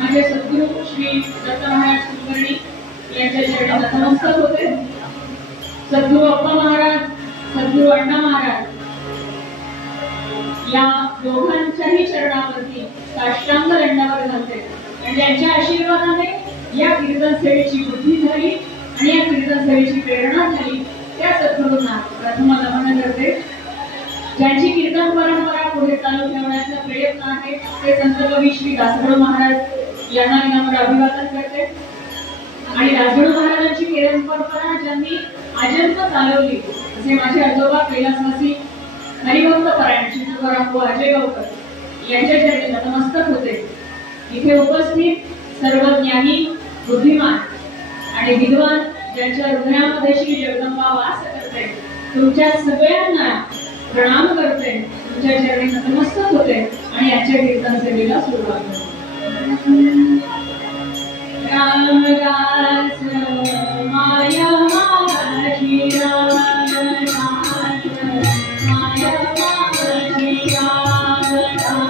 माझे सद्गुरू श्री दत्त महाराज कुलकर्णी यांच्या चरणी नतमस्तक होते। सद्गुरू अप्पा महाराज, सद्गुरू अण्णा महाराज या दोघांच्याही चरणावरती साष्टांग दंडावर घालते आणि त्यांच्या आशीर्वादाने या कीर्तन सेवेची बुद्धी झाली आणि या कीर्तन सेवेची प्रेरणा झाली। त्या सद्गुरूंना प्रथम नमन करते। ज्यांची कीर्तन परंपरा पुढे चालू ठेवण्याचा प्रयत्न आहे ते संत कवी श्री दासगणू महाराज यांना विनम्र अभिवादन करते। आणि दासगणू महाराजांची कीर्तन परंपरा ज्यांनी आजन्म चालवली असे माझे आजोबा कैलासवासी हरिभक्त परायण श्री तुकाराम आजेगावकर यांच्या चरणी नतमस्तक होते। इथे उपस्थित सर्व ज्ञानी, बुद्धिमान आणि विद्वान ज्यांच्या हृदयामध्ये श्री जगदंबा वास करते, तुमच्या सगळ्यांना प्रणाम करते, तुमच्या चरणी नतमस्तक होते आणि आजच्या कीर्तन सेवेला सुरुवात करते। रामदास माया माझी रामदास माया माझी रामदास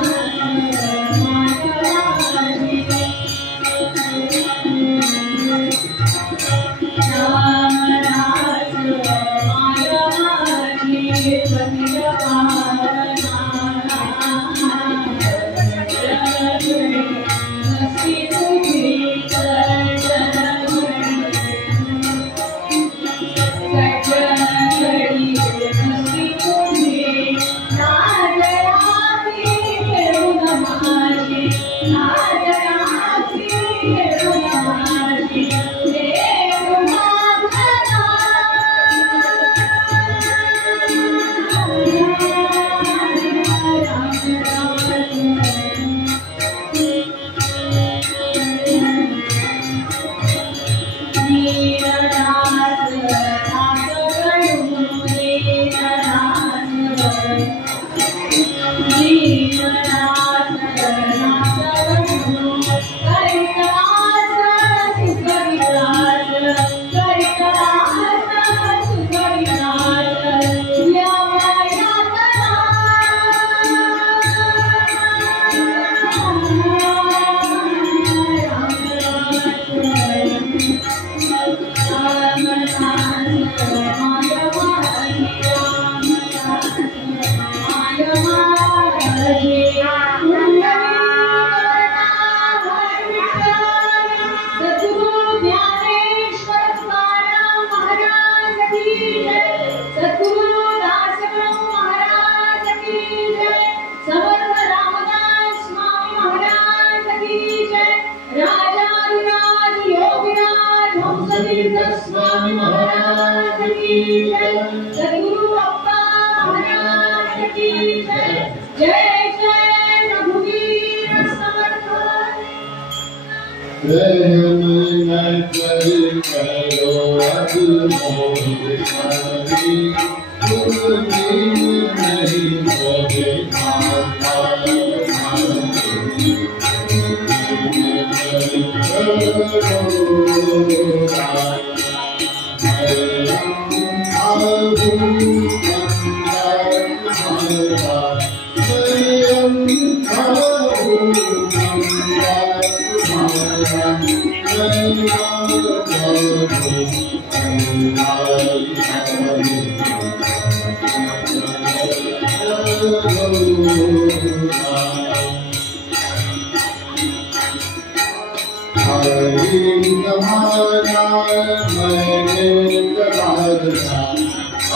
स्वामी महाराज की जय, सद्गुरु अप्पा महाराज की जय। जय जय रघुवीर समर्थ।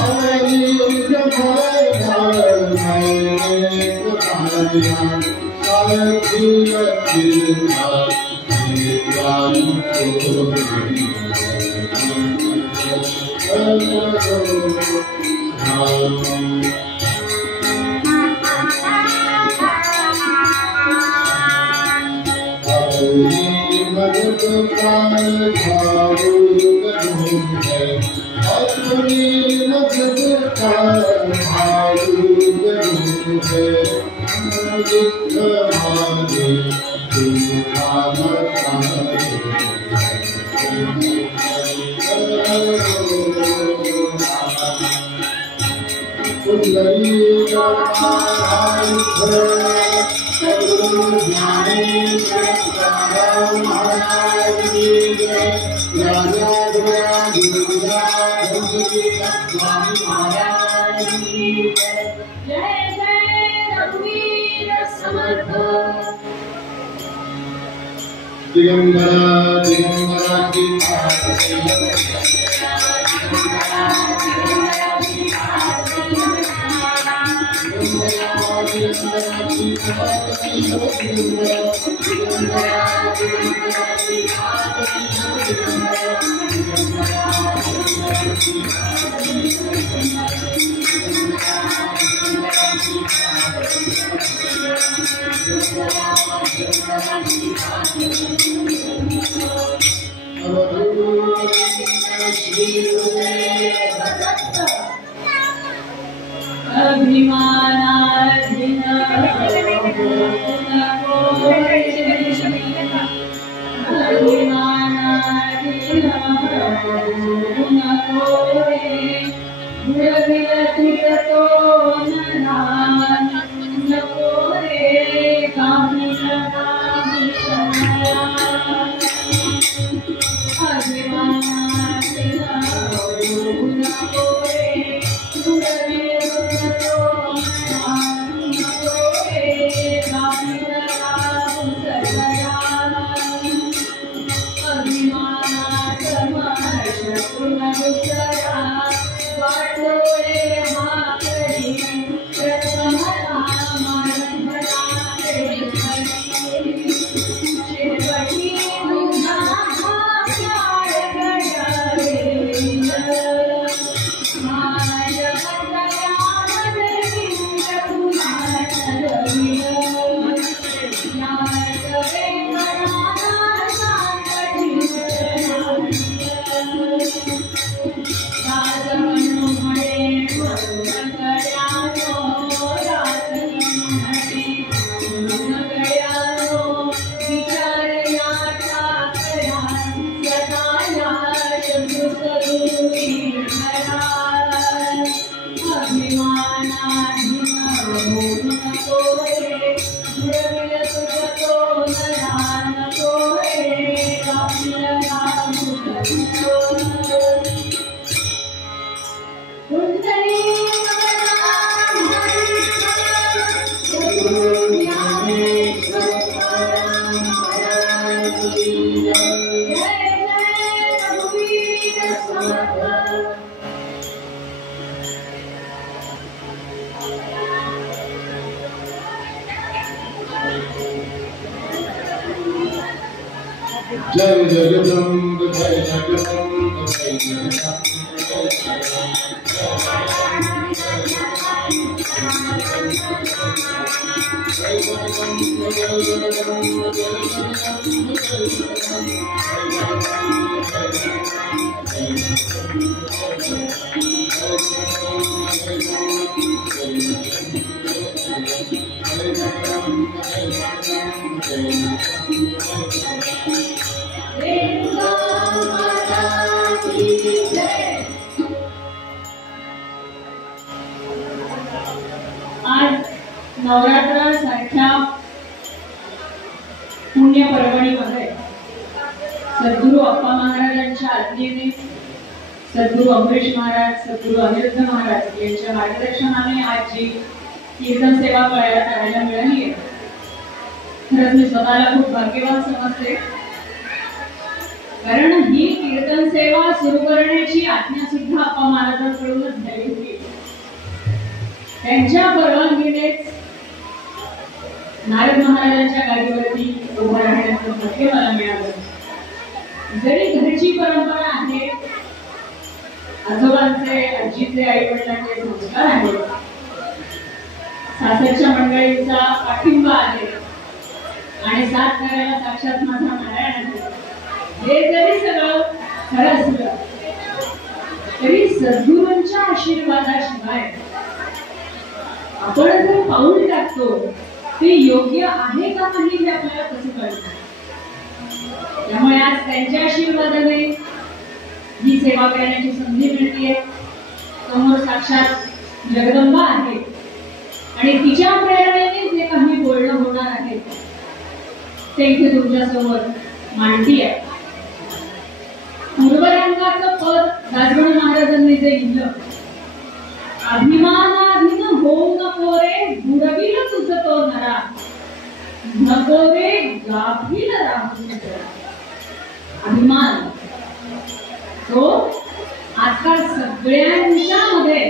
हरे जय जगदम्ब जय जगदम्ब जय नवरात्रासारख्या पुण्य पर्वणीमध्ये सद्गुरू अप्पा महाराजांच्या आज्ञेने सद्गुरू अमरेश महाराज, सद्गुरू अनिरुद्ध महाराज यांच्या मार्गदर्शनाने आज जी कीर्तन सेवा करायला मिळाली, खरंच मी स्वतःला खूप भाग्यवान समजते. कारण ही कीर्तन सेवा सुरू करण्याची आज्ञा सुद्धा अप्पा महाराजांकडूनच झाली होती. त्यांच्या परवानगीनेच नारद महाराजांच्या गाडीवरती उभं राहण्याचं भाग्य मला मिळालं. जरी घरची परंपरा आहे, आजोबांचे आजीचे आई वडिलांचे संस्कार आहेत, सासरच्या मंडळींचा पाठिंबा आहे आणि साथ करायला साक्षात माझा नारायण आहे, हे जरी सगळं खरं असलं तरी सद्गुरूंच्या आशीर्वादाशिवाय आपण जर पाऊल टाकतो ते योग्य आहे का नाही हे आपल्याला कसं कळतं. त्यामुळे आज त्यांच्या आशीर्वादाने ही सेवा करण्याची संधी मिळते. समोर साक्षात जगदंबा आहे आणि तिच्या प्रेरणेने जे काही बोलणं होणार आहे ते इथे तुमच्या समोर मांडती आहे. पूर्वरंगाचं पद दासगणू महाराजांनी जे लिहिलं, अभिमानाधीन होऊ नको रे बुडविल तुझ तो नरा, नको रे गाफील राहू. अभिमान तो आजकाल सगळ्यांच्या मध्ये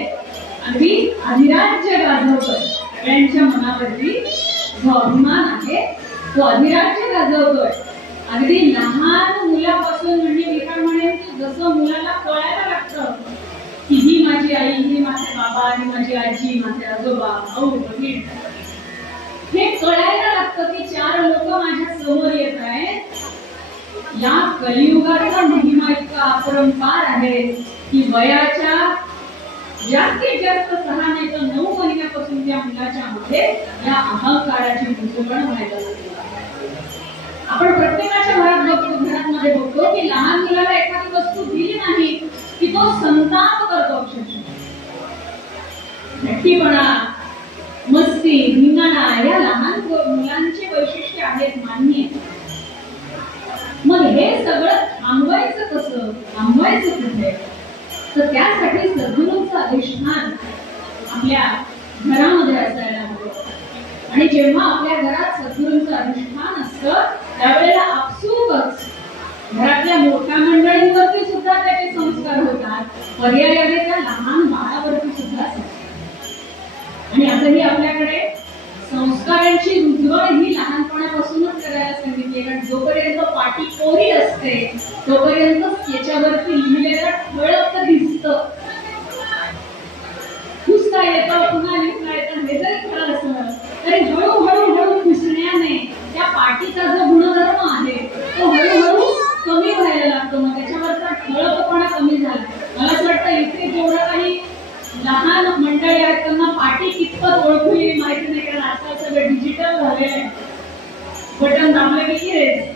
अगदी अधिराज्य गाजवतोय. सगळ्यांच्या मनावरती जो अभिमान आहे तो अधिराज्य गाजवतोय. अगदी लहान मुलापासून, म्हणजे मी काय म्हणेन की जसं मुलाला कळायला लागतं की ही माझी आई, ही माझे बाबा, ही माझी आजी, माझे आजोबा, भाऊ बहीण, हे कळायला लागतं की चार लोक माझ्या समोर येत आहेत. या कलियुगाचा महिमा इतका अपरंपार आहे की वयाच्या जास्तीत जास्त 6 नाही तर 9 महिन्यापासून त्या मुलाच्या मध्ये या अहंकाराची मुसळण व्हायला लागते. आपण प्रत्येकाच्या घरामध्ये बघतो की लहान मुलाला एखादी वस्तू दिली नाही की तो संताप करतो. हट्टीपणा, मस्ती, धिंगाणा या लहान मुलांचे वैशिष्ट्य आहेत, मान्य. मग हे सगळं थांबवायचं कसं, थांबवायचं कुठे? तर त्यासाठी सद्गुरूंचं अधिष्ठान आपल्या घरामध्ये असायला हवं. आणि जेव्हा आपल्या घरात सद्गुरूंचं अधिष्ठान असतं त्यावेळेला आपसूकच घरातल्या मोठ्या मंडळींवरती सुद्धा त्याचे संस्कार होतात, पर्यायाने त्या लहान बाळावरती सुद्धा असतात. आणि आजही आपल्याकडे संस्कारांची रुजवण ही लहानपणापासूनच करायला सांगितली. कारण जोपर्यंत पाटी कोरी असते तोपर्यंत त्याच्यावरती लिहिलेलं ठळक दिसतं. पुसता येतं, पुन्हा लिहिता येतं, हे जरी खरं असलं तरी हळूहळू पुसण्याने त्या पाटीचा जो गुणधर्म आहे तो हळूहळू कमी व्हायला लागतो. मग त्याच्यावरचा ठळकपणा कमी झाला. मला असं वाटतं इथे जेवढं काही लहान मंडळी आहेत त्यांना पाटी कितपत ओळखू येईल माहिती नाही, कारण आजकाल सगळं डिजिटल झालेलं आहे. बटन दाबलं की रेस,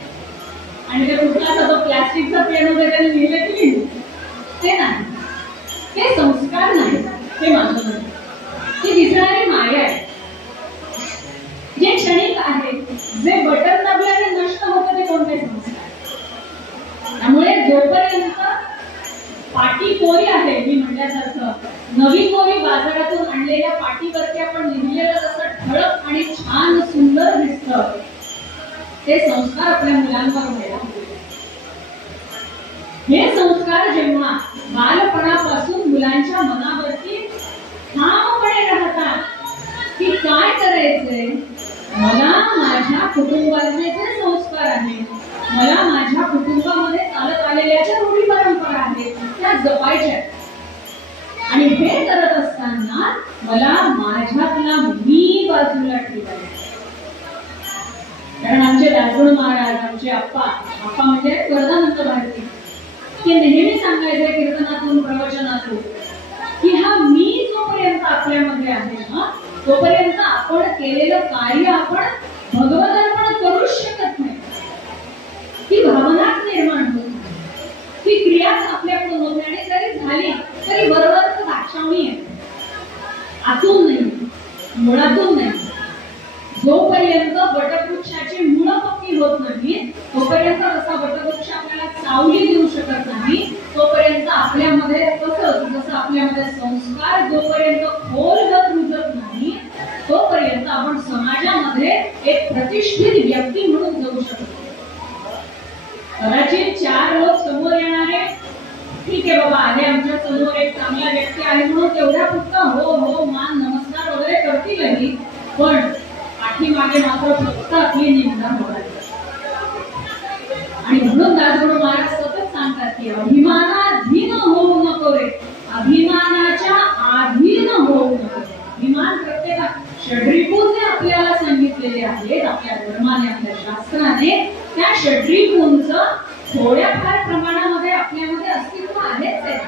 आणि ते कुठला तो प्लास्टिकचा पेन वगैरे त्याने लिहिलं की लिहिलं, ते नाही, ते संस्कार नाही. ते माझं म्हणणं की दिसणारी माया आहे, जे क्षणिक आहे, जे बटन दाबल्याने नष्ट होतं ते कोणते संस्कार. त्यामुळे जोपर्यंत पाटी कोरी आहे, मी म्हटल्यासारखं नवी कोरी बाजारातून आणलेल्या पाटीवरती आपण लिहिलेलं जसं ठळक आणि छान सुंदर दिसतं, ते संस्कार आपल्या मुलांवर व्हायला हवे. हे संस्कार जेव्हा बालपणापासून मुलांच्या मनावरती ठामपणे राहतात की काय करायचंय, मला माझ्या कुटुंबाचे जे संस्कार आहेत, मला माझ्या कुटुंबामध्ये चालत आलेल्या ज्या रूढी परंपरा आहेत त्या जपायच्या. आणि हे करत असताना मला माझ्यातला मी बाजूला ठेवायचा. कारण आमचे दासगणू महाराज, आमचे आप्पा म्हणजे वरदानंद भारती, ते नेहमी सांगायचे कीर्तनातून, प्रवचनातून की हा मी जोपर्यंत आपल्यामध्ये आहे ना तोपर्यंत आपण केलेलं कार्य आपण भगवंतार्पण करूच शकत नाही. ती भावनाच निर्माण होत नाही, ती क्रियाच आपल्याकडून होत नाही. आणि जरी झाली तरी बरोबर दाक्षावणी आहे, आतून नाही, मुळातून नाही. जोपर्यंत वटवृक्षाची मुळं पक्की होत नाही तोपर्यंत जसा वटवृक्ष आपल्याला सावली देऊ शकत नाही, तोपर्यंत आपल्यामध्ये कसं जसं आपल्यामध्ये संस्कार जोपर्यंत खोलवर रुजत नाही तोपर्यंत आपण समाजामध्ये एक प्रतिष्ठित व्यक्ती म्हणून जगू शकतो. कदाचित 4 लोक समोर येणारे, ठीक आहे बाबा आहे आमच्या समोर एक चांगला व्यक्ती आहे म्हणून तेवढ्या पुरता हो हो मान नमस्कार वगैरे करतीलही, पण पाठीमागे मात्र फक्त आपली निंदा होणार. आणि म्हणून दासगुरु महाराज सतत सांगतात की अभिमानाधीन होऊ नको रे, अभिमानाच्या अधीन होऊ नको. अभिमान प्रत्येक षड्रिपूंनी आपल्याला सांगितलेले आहेत, आपल्या धर्माने आपल्या शास्त्राने त्या षड्रिपूंचं थोड्याफार प्रमाणामध्ये आपल्यामध्ये अस्तित्व आहेच आहे.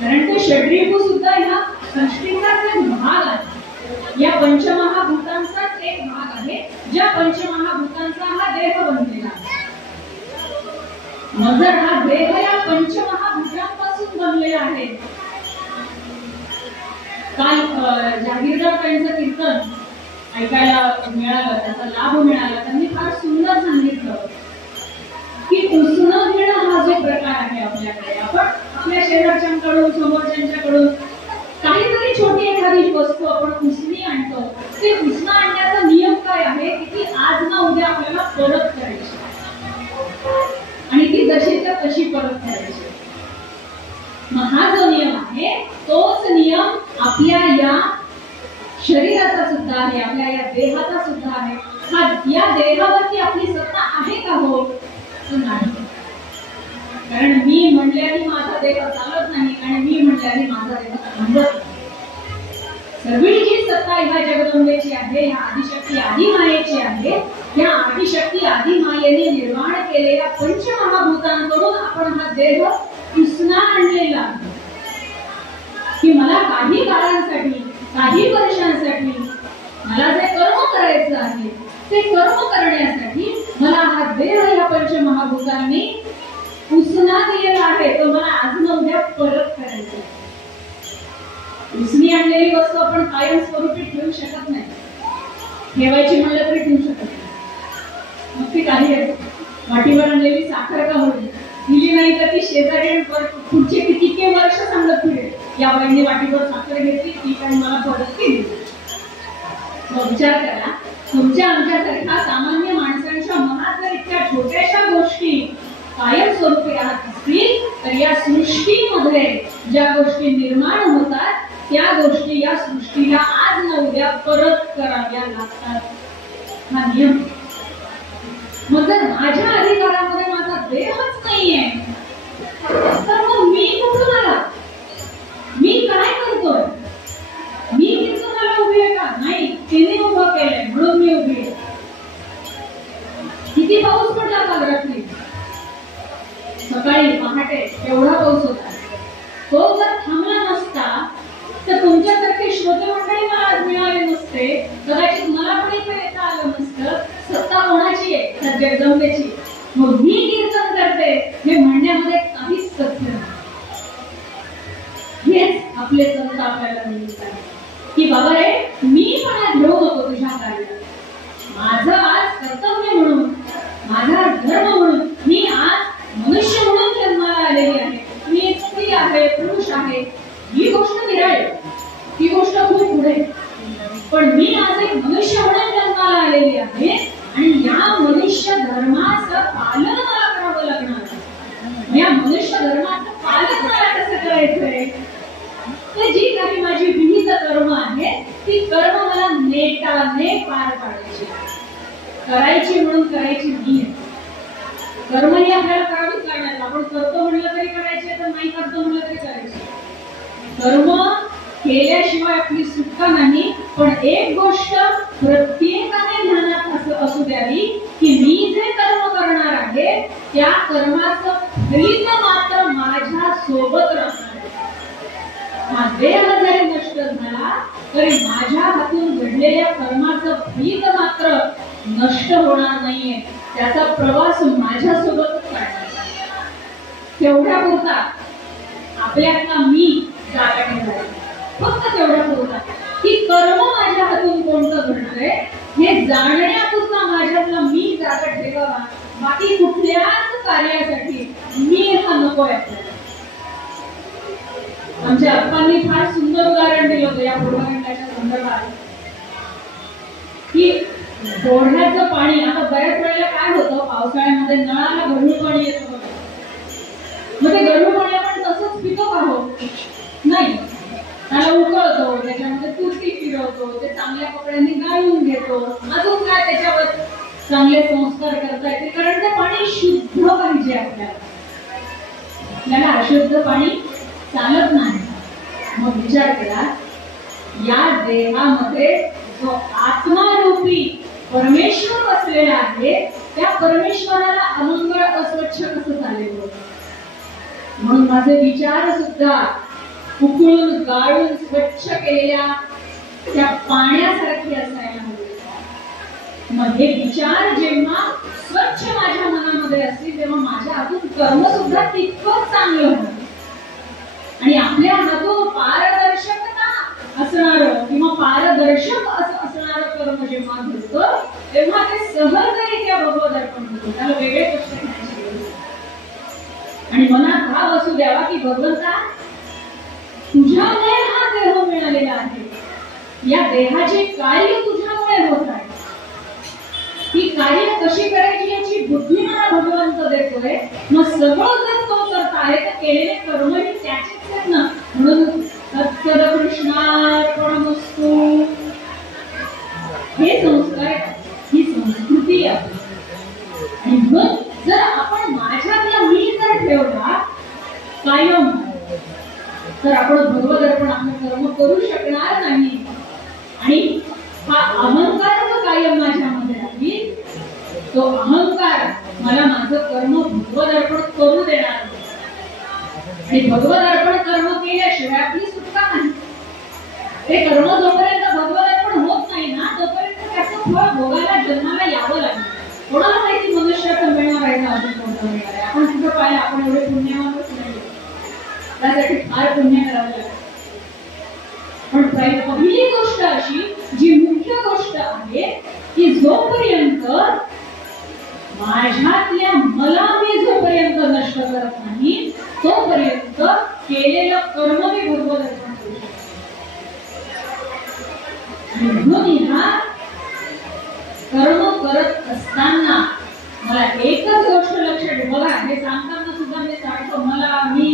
कारण ते षड्रिपू सुद्धा ह्या सृष्टीचाच एक भाग आहे, या पंचमहाभूतांचाच एक भाग आहे, ज्या पंचमहाभूतांचा हा देह बनलेला आहे. मग जर हा देह या पंचमहाभूतांपासून बनलेला आहे. काल जागीरदार त्यांचं कीर्तन ऐकायला मिळालं, त्याचा लाभ मिळाला. त्यांनी फार सुंदर सांगितलं की उसणं घेणं हा जो प्रकार आहे आपल्याकडे, आपण आपल्या शेजारच्यांकडून समोरच्यांच्याकडून काहीतरी छोटी एखादी वस्तू आपण उसणी आणतो. ते उसणं आणण्याचा नियम काय आहे की आज ना उद्या आपल्याला परत करायची आणि ती जशीच्या तशी परत करायची. मग हा जो नियम आहे तोच नियम आपल्या या शरीराचा सुद्धा आहे, आपल्या या देहाचा सुद्धा आहे. हा या देहावरती आपली सत्ता आहे का? हो नाही. कारण मी म्हणल्याने माझा देह चालत नाही आणि मी म्हणल्याने माझा देह थांबत नाही. सगळी जी सत्ता ह्या जगदंबेची आहे, ह्या आदिशक्ती आदिमायेची आहे. त्या आदिशक्ती आदिमायेने निर्माण केलेल्या पंचमहाभूतांकडून आपण हा देह उसना आणलेला आहे की मला काही काळांसाठी, काही वर्षांसाठी मला जे कर्म करायचं आहे ते कर्म करण्यासाठी मला हा देह या पंचमहाभूतांनी उसना दिलेला आहे. तो मला आज न उद्या परत करायचा. उसनी आणलेली वस्तू आपण कायम स्वरूपी ठेवू शकत नाही, ठेवायची म्हणलं तरी ठेवू शकत नाही. मग ती काही वाटीवर आणलेली साखर का होईल, दिली नाही तर ती शेजारी पुढचे किती वर्ष सांगत फिरेल या बाईने वाटीवर साखर घेतली, ती काही मला परत केली. मग विचार करा, तुमच्या आमच्यासारख्या सामान्य माणसांच्या मनात जर इतक्या छोट्याशा गोष्टी कायम स्वरूपी राहत असतील तर या सृष्टीमध्ये ज्या गोष्टी निर्माण होतात त्या गोष्टी या सृष्टीला आज न उद्या परत कराव्या लागतात. हा नियम. मग जर माझ्या अधिकारामध्ये माझा देहच नाहीये तर मग मी कुठून आला, मी काय करतोय, मी कीर्तनाला उभी आहे का? नाही, तिने उभं केलंय म्हणून मी उभी आहे. किती पाऊस पडला काल रात्री, सकाळी पहाटे एवढा पाऊस होता. तो जर थांबला नसता तर तुमच्यासारखे श्रोते मंडळी मला आज मिळाले नसते, कदाचित मला पण इथे येता आलं नसतं. सत्ता कोणाची आहे? त्या जगदंबेची. मग मी कीर्तन करते हे म्हणण्यामध्ये काहीच तथ्य नाही. हेच आपले संत आपल्याला सांगतात की बाबा रे, मी पण घेऊ नको तुझ्या कार्यात. माझं आज कर्तव्य म्हणून, माझा धर्म म्हणून मी आज मनुष्य म्हणून जन्माला आलेली आहे. मी स्त्री आहे, पुरुष आहे, ही गोष्ट निराळी, ही गोष्ट खूप पुढे. पण मी आज एक मनुष्य म्हणून जन्माला आलेली आहे आणि या मनुष्य धर्माचं पालन मला करावं लागणार. या मनुष्य धर्माचं पालन मला कसं करायचंय? तर जी काही माझी विविध कर्म आहेत ती कर्म मला नेटाने पार पाडायची, करायची म्हणून करायची नाही. कर्म ही आपल्याला करावीच लागणार. आपण करतो म्हणलं तरी करायचे, तर नाही करतो म्हणलं तरी करायचे. कर्म केल्याशिवाय आपली सुटका नाही. पण एक गोष्ट प्रत्येकाने ध्यानात असू द्यावी की मी जे कर्म करणार आहे त्या कर्माचं फलित मात्र माझ्या सोबत राहणार. हा देह जरी नष्ट झाला तरी माझ्या हातून घडलेल्या कर्माचं फलित मात्र नष्ट होणार नाहीये. त्याचा प्रवास माझ्यासोबतच काढणार. तेवढ्या पुरता आपल्यातला मी जागा ठेवायचा, फक्त तेवढ्या पुरता की कर्म माझ्या हातून कोणतं घडतंय हे जाणण्यापुरता माझ्यातला मी जागा ठेवावा. बाकी कुठल्याच कार्यासाठी मी हा नकोय आपल्याला. आमच्या अप्पांनी फार सुंदर उदाहरण दिलं होतं या पूर्वखंडाच्या संदर्भात की ओढ्याचं पाणी. आता बऱ्याच वेळेला काय होतं, पावसाळ्यामध्ये नळाला गढूळ पाणी येतं बघा. मग ते गढूळ पाणी आपण तसंच पितो का? हो नाही. त्याला उकळतो, त्याच्यामध्ये तुरटी फिरवतो, ते चांगल्या कपड्यांनी गाळून घेतो, अजून काय त्याच्यावर चांगले संस्कार करता येते, कारण ते पाणी शुद्ध पाहिजे. आपल्याला अशुद्ध पाणी चालत नाही. मग विचार करा, या देहामध्ये जो आत्मारूपी परमेश्वर बसलेला आहे, त्या परमेश्वराला अमंगळ अस्वच्छ कसं चालेल? म्हणून माझे विचार सुद्धा उकळून गाळून स्वच्छ केलेल्या त्या पाण्यासारखे असायला हवे. मग हे विचार जेव्हा स्वच्छ माझ्या मनामध्ये असतील, तेव्हा माझ्या हातून कर्म सुद्धा तितकंच चांगलं होणार. आणि आपल्या हातून पारदर्शकता असणार किंवा पारदर्शक असणार कर्म जेव्हा घडतं, तेव्हा ते सहजरित्या भगवत अर्पण होतं. त्याला वेगळे कष्ट घ्यायचे. आणि मनात भाव असू द्यावा की भगवंता, तुझ्यामुळे हा देह मिळालेला आहे, या देहाचे कार्य तुझ्यामुळे होत आहे. ही कार्य कशी करायची याची बुद्धी मला भगवंत देतोय. मग सगळं जर तो करताय तर केलेले कर्म ही त्याचेच आहेत ना. म्हणून कृष्णार्पणमस्तु हे संस्कार, ही संस्कृती आहे. आणि म्हणून जर आपण माझ्यातला मी जर ठेवला कायम, तर आपण भगवत अर्पण आपलं कर्म करू शकणार नाही. आणि हा अहंकार जो कायम माझ्यामध्ये राहील, तो अहंकार मला माझं कर्म भगवत अर्पण करू देणार नाही. आणि भगवत अर्पण कर्म केल्याशिवाय आपली सुटका नाही. ते कर्म जोपर्यंत भगवत अर्पण होत नाही ना, तोपर्यंत त्याचं फळ भोगायला जन्माला यावं लागेल. कोणाला माहिती मनुष्याचं मिळणार आहे ना अजून कोणतं मिळणार आहे? आपण कुठं पाहिलं? आपण एवढे पुण्यवानच नाही, त्यासाठी फार पुण्य करावं लागेल. पण पहिली गोष्ट अशी, जी मुख्य गोष्ट आहे, की जोपर्यंत माझ्यातल्या मला मी जोपर्यंत नष्ट करत नाही, तोपर्यंत केलेलं कर्म मी भगवत अर्पण करू शकतो. म्हणून ह्या कर्म करत असताना मला एकच गोष्ट लक्षात ठेवा. बघा, हे सांगताना सुद्धा मी सांगतो मला मी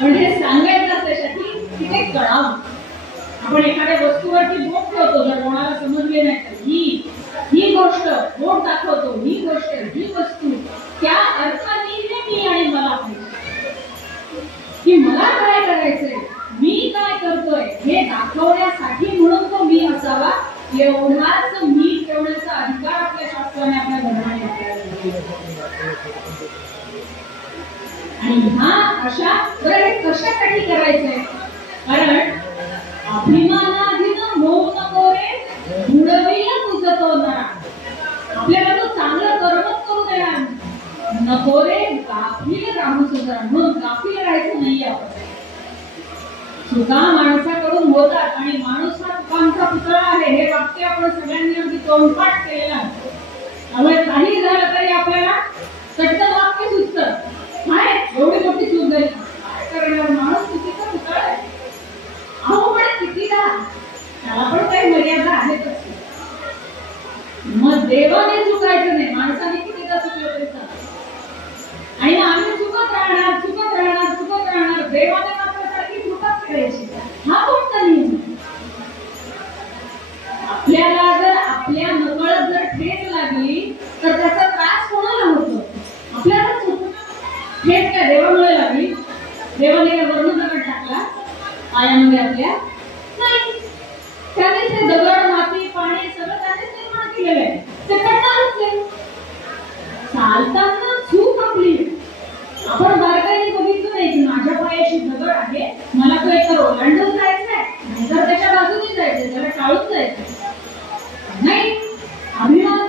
पण हे सांगायचं त्यासाठी की ते कळावं. आपण एखाद्या वस्तूवरती बोट ठेवतो, जर कोणाला समजले नाही तर ही गोष्ट बोट दाखवतो, ही गोष्ट, ही वस्तू, त्या अर्थाने हे मी आणि मला पाहिजे की मला काय करायचंय, मी काय करतोय हे दाखवण्यासाठी. म्हणून तो मी असावा, एवढाच मी ठेवण्याचा अधिकार आपल्या शास्त्राने, आपल्या धर्माने आपल्याला दिलेला आहे. आणि हा अशा हे कशासाठी करायचंय? कारण अभिमानाधीन मोह नको रे, बुडविल तुझं तो नरा. आपल्याला तो चांगलं कर्मच करू देणार नको रे, गाफील राहू सुद्धा. म्हणून गाफील राहायचं नाही आपण. चुका माणसाकडून होतात आणि माणूस हा चुकांचा पुतळा आहे, हे वाक्य आपण सगळ्यांनी अगदी तोंडपाठ केलेलं आहे. त्यामुळे काही झालं तरी आपल्याला चटकन वाक्य सुचतं, काय एवढी मोठी चूक झाली, काय करणार, माणूस चुकीचा पुतळा आहे. अहो पण कितीदा, त्याला पण काही मर्यादा आहेतच. मग देवाने चुकायचं नाही, माणसाने कितीदा चुकलं तरी चालतं. आणि आम्ही चुकत राहणार, चुकत राहणार, चुकत राहणार. देवाने मात्र सारखी चुकत करायची, हा कोणता नियम? आपल्याला जर आपल्या नकळत जर ठेच लागली तर त्याचा त्रास कोणाला होतो? आपल्यालाच होतो. ठेच काय देवामुळे लागली? देवाने काय वरून दगड टाकला पायामध्ये आपल्या? नाही. त्याने ते दगड, माती, पाणी सगळं त्यानेच निर्माण केलेलं आहे. ते करणारच आहे. चालताना चूक आपली. आपण बारकाईने बघितलं नाही की माझ्या पायाशी दगड आहे, मला तो एकतर ओलांडून जायचंय, नाहीतर त्याच्या बाजूने जायचंय, त्याला टाळून जायचंय. नाही, अभिमान.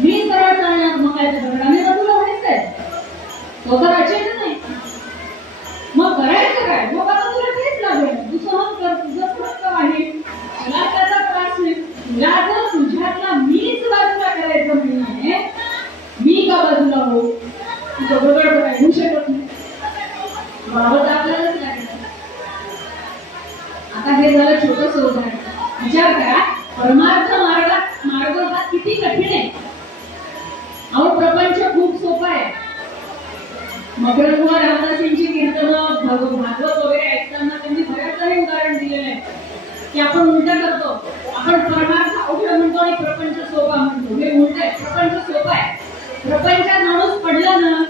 मी सरळ चालणार, मग काय दगडाने बाजूला व्हायचंय? तो तर अचेत नाही. मग करायचं काय? मग आता तुला तेच लागेल, तू सहन कर, तुझं फक्त आहे, तुला त्याचा त्रास नाही. तुला जर तुझ्यातला मीच बाजूला करायचं नाहीये, मी का बाजूला हो? तू दगड होऊ शकत नाही, बाबत आपल्यालाच लागेल. आता हे झालं छोटंसं उदाहरण. विचार करा, परमार्थ मार्ग हा किती कठीण आहे. अहो प्रपंच खूप सोपा आहे. मकरंद रामदासींची कीर्तन श्रीमद भागवत वगैरे ऐकताना त्यांनी बऱ्याचदा हे उदाहरण दिलेलं आहे की आपण उलट करतो. आपण परमार्थ अवघड म्हणतो आणि प्रपंच सोपा म्हणतो. हे उलट आहे. प्रपंच सोपा आहे. प्रपंचात माणूस पडला ना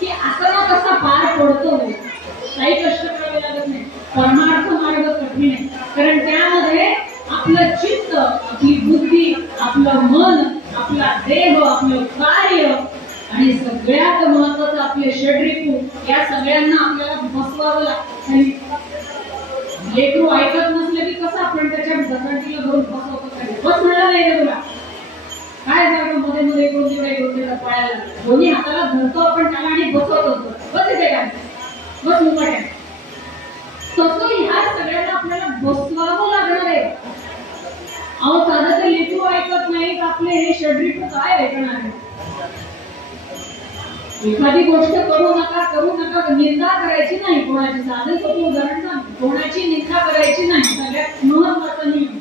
की आसना कसा पार पडतो. काही कष्ट करावे लागत नाही. परमार्थ मार्ग कठीण आहे, कारण त्यामध्ये आपलं चित्त, आपली बुद्धी, आपलं मन, आपला देह, आपलं कार्य आणि सगळ्यात महत्वाचं आपले षड्रिपू, या सगळ्यांना आपल्याला बसवावं लागतं. लेकरू ऐकत नसलं की कसं आपण त्याच्या दरवाजीला भरून बसवतो. बस म्हणलं नाही रे तुला काय झालं, मध्ये मध्ये इकडून पायाला दोन्ही हाताला धरतो आपण त्याला आणि बसवतो. बस येते काय, बस मुकट आहे. तसं ह्या सगळ्यांना आपल्याला बसवावं लागणार आहे. अहो साधं तर लेकरू ऐकत नाही, आपले हे षड्रिपू काय ऐकणार आहे. एखादी गोष्ट करू नका, निंदा करायची नाही कोणाची. साधं सोपं उदाहरण सांगतो, कोणाची निंदा करायची नाही. सगळ्यात महत्वाचा नियम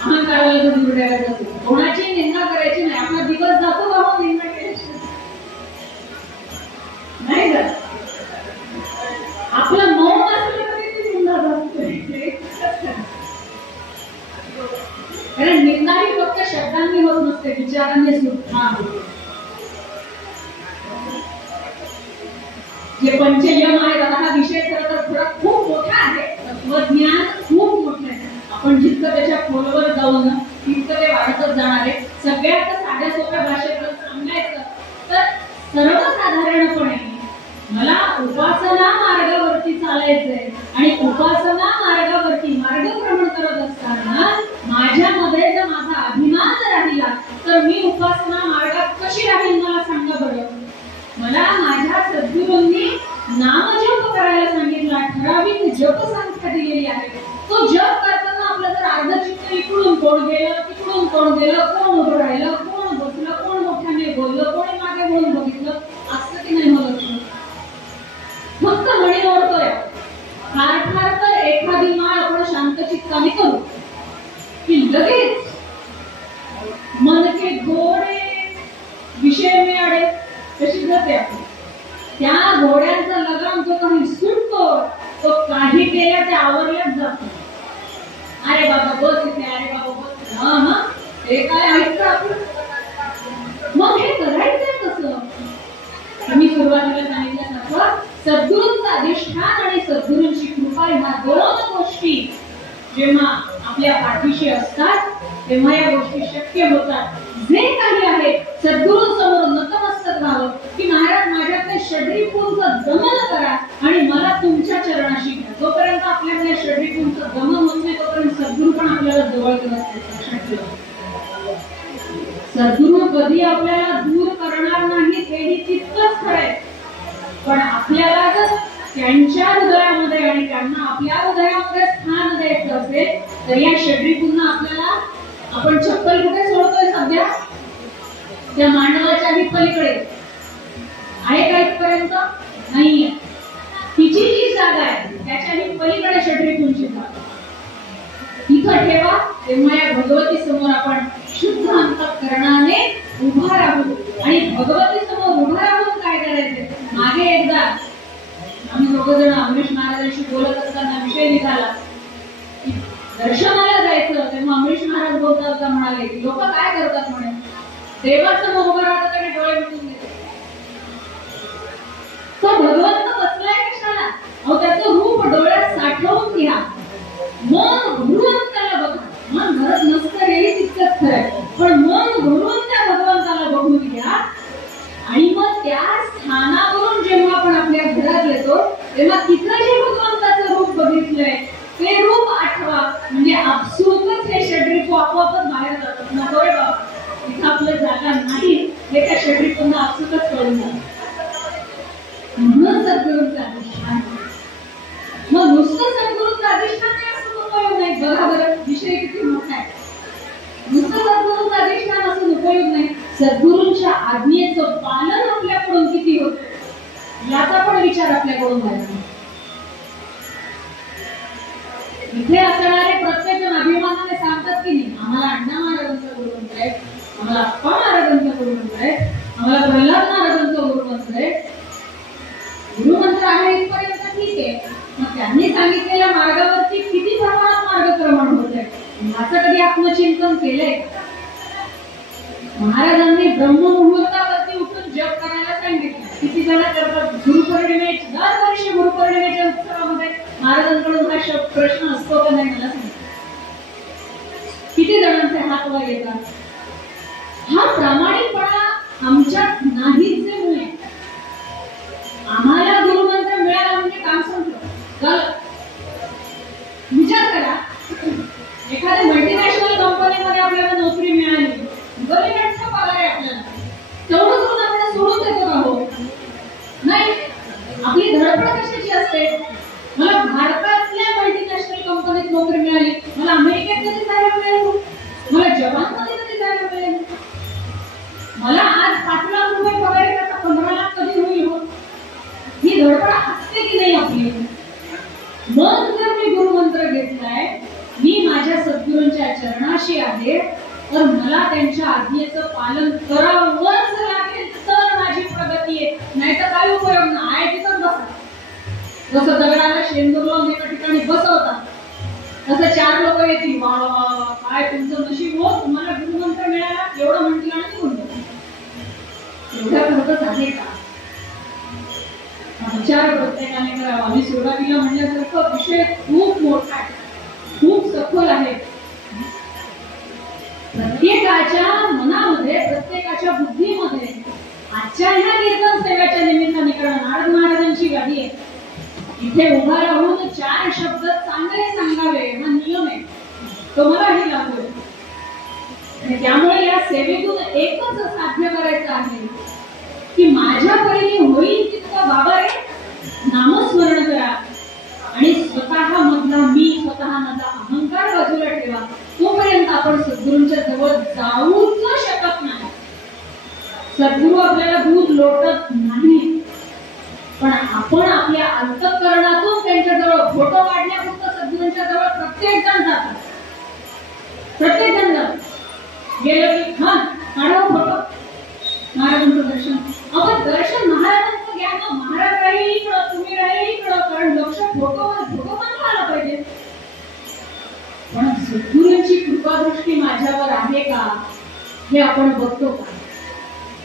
अहंकाराला जो निवडायला जातो. कोणाची निंदा करायची नाही. आपला दिवस जातो बाबा निंदा करायची नाही का. आपलं मौन असलं तरी निंदा जातोय. कारण निंदा ही फक्त शब्दांनी होत नसते, विचारांनी सुद्धा होते. जे पंचयम आहेत, आता हा विषय खरं तर थोडा खूप मोठा आहे. तत्वज्ञान खूप मोठं आहे. आपण जितकं त्याच्या खोलवर जाऊ ना तितकं ते वाढतच जाणार आहे. सगळ्यात साध्या सोप्या भाषेत सांगायचं तर सर्वसाधारणपणे मला उपासना मार्गावरती चालायचंय आणि उपासना मार्गावरती मार्गक्रमण करत असताना माझ्यामध्ये जर माझा अभिमान राहिला तर मी उपासना मार्गात कशी राहील मला सांगा बरं. मला माझ्या सद्गुरूंनी नामजप करायला सांगितला. ठराविक जप संख्या दिलेली आहे. तो जप करताना आपलं जर अर्धचित्त इकडून कोण गेलं, तिकडून कोण गेलं, कोण उभं राहिलं, कोण बसलं, कोण मोठ्याने बोललं, कोणी मागे बोलून बघितलं, असं की नाही मला फक्त म्हणी ओढतोय. फार तर एखादी माळ आपण शांत चित्ताने करू की लगेच मन के घोडे विषय मिळाले कशी जाते आपण. त्या घोड्यांचा लगाम जो काही सुटतो तो काही केल्या ते आवरल्याच जातो. अरे बाबा बस इथे, अरे बाबा बस, हा हे काय ऐकतं आपलं. मग हे करायचंय कसं. मी सुरुवातीला सांगितल्यासारखं सद्गुरूंचं अधिष्ठान आणि सद्गुरूंची कृपा ह्या दोन गोष्टी जेव्हा आपल्या पाठीशी असतात तेव्हा या गोष्टी शक्य होतात. जे काही आहे सद्गुरूंसमोर नतमस्तक राहावं की महाराज माझ्याकडे षड्रिपूंचं दमन करा आणि मला तुमच्या चरणाशी घ्या. जोपर्यंत आपल्याकडे षड्रिपूंचं दमन होत नाही तोपर्यंत सद्गुरू पण आपल्याला जवळ करत नाही. सद्गुरू कधी आपल्याला दूर करणार नाही हेही तितकंच खरंय. पण आपल्याला जर त्यांच्या हृदयामध्ये आणि त्यांना आपल्या हृदयामध्ये स्थान द्यायचं असेल तर या षड्रिपूंना आपल्याला आपण चप्पल कुठे सोडतोय सध्या. त्या मांडवाच्या पलीकडे आहे का इथपर्यंत नाहीये. तिची जी जागा आहे त्याच्या पलीकडे षड्रिपूंची जागा इथं ठेवा. तेव्हा या भगवती समोर आपण शुद्ध अंतःकरणाने उभा राहू. आणि भगवती समोर उभा राहून काय करायचं. मागे एकदा आम्ही दोघं अमरीश महाराजांशी बोलत असताना विषय निघाला. दर्शनाला जायचं तेव्हा अमरीश महाराज बोलता म्हणाले लोक काय करतात म्हणे देवासमोर उभं राहतात आणि डोळे मिटून देतात. तो भगवंत बसलाय कशाला. अहो त्याचं रूप डोळ्यात साठवून घ्या. मन भरून त्याला बघा. मन भरत नसतं हेही तितकंच खरंय. पण मन भरून त्या भगवंताला बघून घ्या आणि मग त्या स्थानावरून जेव्हा आपण आपल्या घरात येतो तेव्हा तिथं जे भगवंताचं रूप बघितलंय ते रूप आठवा. म्हणजे आपसुकच हे षड्रिपू आपोआपच बाहेर जातात. नको रे बाबा इथं आपलं जागा नाही हे त्या षड्रिपूंना आपसुकच कळून जातं. म्हणून सद्गुरूंचं अधिष्ठान. मग नुसतं सद्गुरूंचं अधिष्ठान नाही असं उपयोग नाही. बघा बरं विषय किती मोठा आहे. नुसतं सद्गुरूंचं अधिष्ठान असं उपयोग नाही. सद्गुरूंच्या आज्ञेचं पालन आपल्याकडून किती होतं याचा पण विचार आपल्याकडून व्हायचा. इथे असणारे प्रत्येक जण अभिमानाने सांगतात की नाही आम्हाला अण्णा महाराजांचा गुरुमंत्र आहे, आम्हाला अप्पा महाराजांचा गुरुमंत्र आहे, आम्हाला प्रल्हाद महाराजांचा गुरुमंत्र आहे. गुरुमंत्र आहे इथपर्यंत त्यांनी सांगितलेल्या मार्गावरती किती प्रमाणात मार्गक्रमण होत आहे याचं कधी आत्मचिंतन केलंय? महाराजांनी ब्रह्ममुहूर्तावरती उठून जप करायला सांगितलं. किती जण करतात? गुरुपौर्णिमेच्या दरवर्षी गुरुपौर्णिमेच्या उत्सवामध्ये महाराजांकडून हा प्रश्न असतो का नाही मला सांगा. किती जणांचे हात वर येतात? हा प्रामाणिकपणा आमच्यात नाहीच मुळे. आम्हाला गुरुमंत्र मिळाला म्हणजे काम संपलं. विचार करा, एखाद्या मल्टीनॅशनल कंपनीमध्ये आपल्याला नोकरी मिळाली, गव्हर्नमेंटचा पगार आहे आपल्याला, तेवढं करून आपण सोडून देतो का? हो नाही. आपली धडपड कशाची असते? मला भारतातल्या मल्टीनॅशनल कंपनीत नोकरी मिळाली, मला अमेरिकेत कधी जायला मिळेल, मला जपानमध्ये कधी जायला मिळेल, मला आज 5 लाख रुपये पगार आहे, आता 15 लाख कधी होईल? हो, ही धडपड असते की नाही आपली? मग जर मी गुरुमंत्र घेतलाय, मी माझ्या सद्गुरूंच्या चरणाशी आहे, तर मला त्यांच्या आज्ञेचं पालन करावंच लागेल, तर माझी प्रगती आहे. नाही तर काय उपयोग नाही. आहे तिथं बसा. जसं दगडाला शेंदूर लावून एका ठिकाणी बसवतात, तसं 4 लोक येतील, वा वा काय तुमचं नशीब हो, तुम्हाला गुरुमंत्र मिळाला एवढं म्हटलं आणि निघून जातो. एवढ्या खरंच आहे का? विचार प्रत्येकाने करावा. मी सुरुवातीला म्हणल्यासारखं विषय खूप मोठा आहे, खूप सखोल आहे. प्रत्येकाच्या मनामध्ये, प्रत्येकाच्या बुद्धीमध्ये आजच्या ह्या कीर्तन सेवेच्या निमित्ताने, कारण नारद महाराजांची गादी आहे, इथे उभा राहून 4 शब्द चांगले सांगावे हा नियम आहे, तो मलाही लागतो. आणि त्यामुळे या सेवेतून एकच साध्य करायचं आहे की माझ्या परीने होईल तितकं बाबा रे नामस्मरण करा आणि स्वतः मधला मी, स्वतः माझा अहंकार बाजूला ठेवा. तोपर्यंत आपण सद्गुरूंच्या जवळ जाऊच शकत नाही. सद्गुरू आपल्याला दूध लोटत नाही, पण आपण आपल्या अंतःकरणातून त्यांच्या जवळ फोटो काढण्यापुरतं सद्गुरूंच्या जवळ प्रत्येक जण जातात. प्रत्येक जण गेलं की हा काढा फोटो, महाराजांचं दर्शन. आपण दर्शन महाराजांचं घ्या ना. महाराज राहील इकडं, तुम्ही राहील इकडं, कारण लक्ष फोटोवर, फोटो चांगला आला पाहिजे. पण सद्गुरूंची कृपादृष्टी माझ्यावर आहे का हे आपण बघतो का?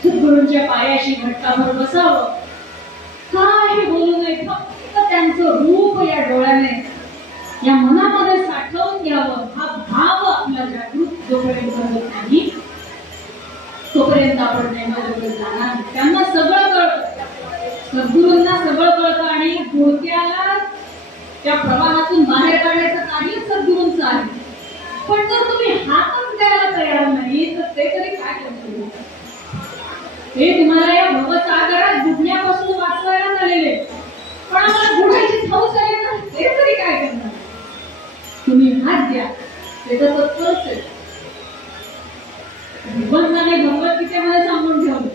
सद्गुरूंच्या पायाशी घट्टाभर बसावं, काही बोलू नये, फक्त त्यांचं रूप या डोळ्याने, या मनामध्ये साठवून घ्यावं. हा भाव आपला जागृत जोपर्यंत होत नाही तोपर्यंत आपण नेमजोगे जाणार. त्यांना सगळं कळतं, सद्गुरूंना सगळं कळतं आणि मूर्त्याला त्या प्रवाहातून बाहेर काढण्याचं कार्य सद्गुरूंचं आहे. पण जर तुम्ही हातच द्यायला तयार नाही तर ते तरी काय करतो? ते तुम्हाला या भवसागरात बुडण्यापासून वाचवायला झालेले, पण आम्हाला बुडायची हौस आहे ना, ते तरी काय करणार? तुम्ही हात द्या, ते तर तत्वच आहे. निबंधाने भगवद्गीतेमध्ये सांगून ठेवलं,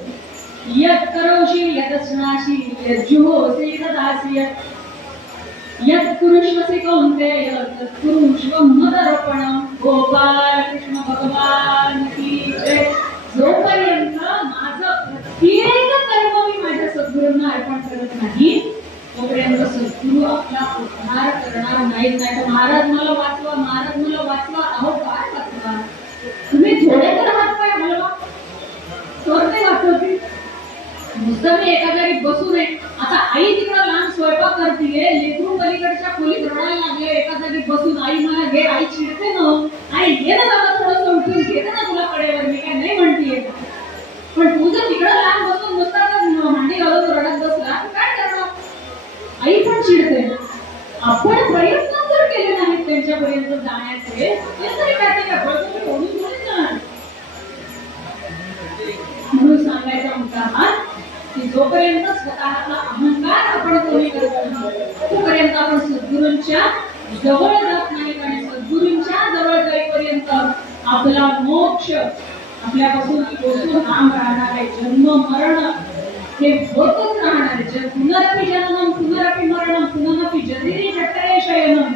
यत् करोषि यदश्नासि यज्जुहोसि तदासि यत् कुरुष्वसि कौन्तेय तत्कुरुष्व मदर्पणं. गोपाल कृष्ण भगवान की जय. जोपर्यंत माझं प्रत्येक कर्म मी माझ्या सद्गुरूंना अर्पण करत नाही तोपर्यंत सद्गुरू आपला उद्धार करणार नाहीत. नाही तर महाराज मला वाचवा, महाराज मला वाचवा. अहो काय वाचवा? तुम्ही थोडे तर हात पाय हलवा, तर ते वाचवतील. नुसतं मी एका जागी बसू नये. आता आई तिकडं लांब स्वयंपाक करतीये, लेकरू पलीकडच्या खोलीत रडायला लागले, एका जागी बसून आई मला घे, आई चिडते ना, आई घे ना बाबा थोडंसं उठून, घेते ना तुला कडेवर, मी काय नाही म्हणतीये. पण तू जर तिकडं लांब बसून नुसता भांडी घालून रडत बसला काय करणार? आई पण चिडते. आपण प्रयत्न जर केले नाहीत त्यांच्यापर्यंत जाण्याचे तरी काय ते काय ओढून थोडी जाणार. म्हणून सांगायचा मुद्दा हा की जोपर्यंत स्वतःचा अहंकार आपण कमी करत नाही तोपर्यंत आपण सद्गुरूंच्या जवळ जात नाही. आणि सद्गुरूंच्या जवळ जाईपर्यंत आपला मोक्ष आपल्यापासून पोचून लांब राहणार आहे. जन्म मरण हे होतच राहणार आहे. पुनरपि जननम पुनरपि मरणम पुनरपि जठरे जठरे शयनम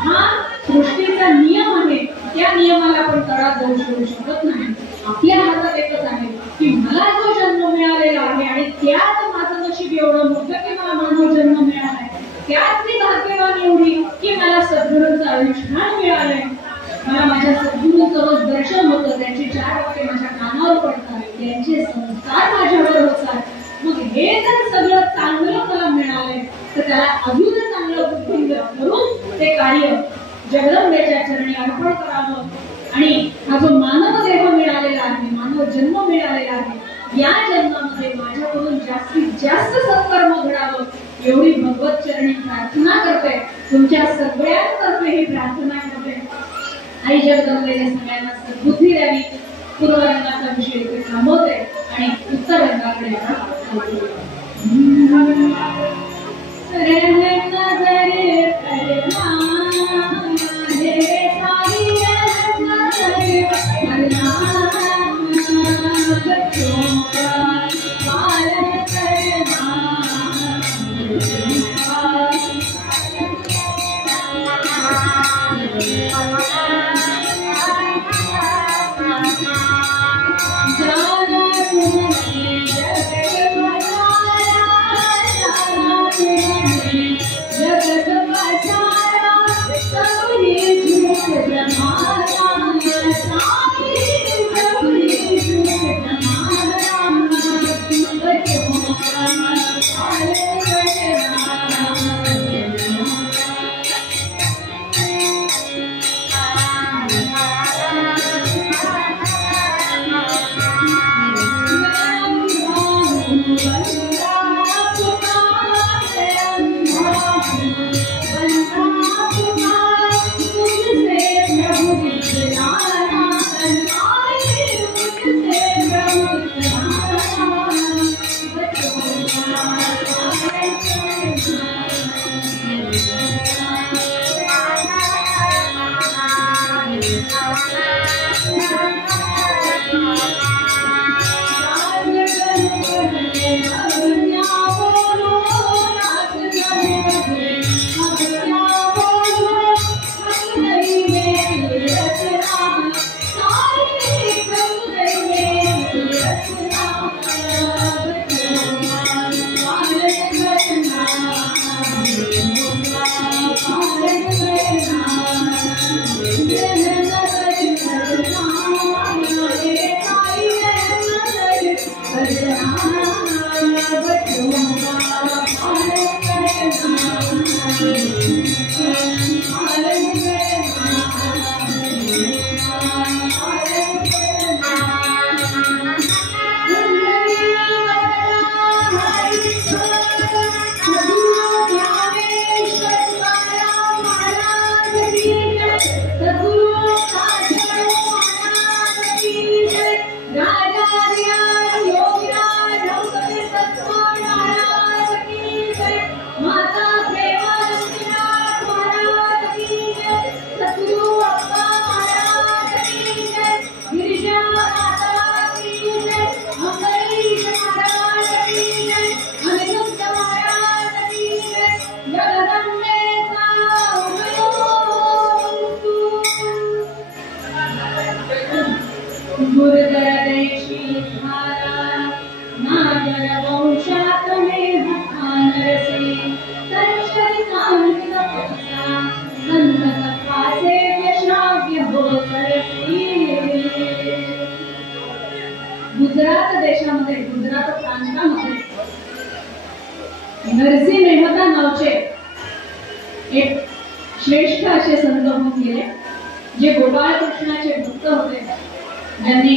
हा सृष्टीचा नियम आहे. त्या नियमाला आपण तडा जाऊ शकत नाही. आपल्या हातात एकच आहे की मला जो जन्म मिळालेला आहे आणि त्यात माझं नशीब एवढं मोठं की मला मानव जन्म मिळाला आहे, त्यात मी भाग्यवान मला सद्गुरूंचं अधिष्ठान मिळालंय, मला माझ्या सद्गुरूंचं रोज दर्शन होतं, त्यांची 4 वाक्य माझ्या कानावर पडतात, त्यांचे संस्कार माझ्यावर होतात. मग हे जर सगळं चांगलं मला मिळालंय तर त्याला अजून चांगलं बुद्धिंगत करून ते कार्य जगदंबेच्या चरणी अर्पण करावं. आणि हा जो मानव देह मिळालेला आहे, मानव जन्म मिळालेला आहे, या जन्मामध्ये माझ्याकडून जास्तीत जास्त सत्कर्म घडावं एवढी भगवत चरणी प्रार्थना करते. तुमच्या सगळ्यांतर्फे ही प्रार्थना करते. आई जगदंबेने सगळ्यांना सद्बुद्धी द्यावी. पूर्व रंगाचा विषय इथे थांबवते आणि उत्तर रंगाकडे गुजरात देशामध्ये, गुजरात प्रांतामध्ये नरसी मेहता नावचे एक श्रेष्ठ असे संत होऊन गेले, जे गोपाळ कृष्णाचे भक्त होते, ज्यांनी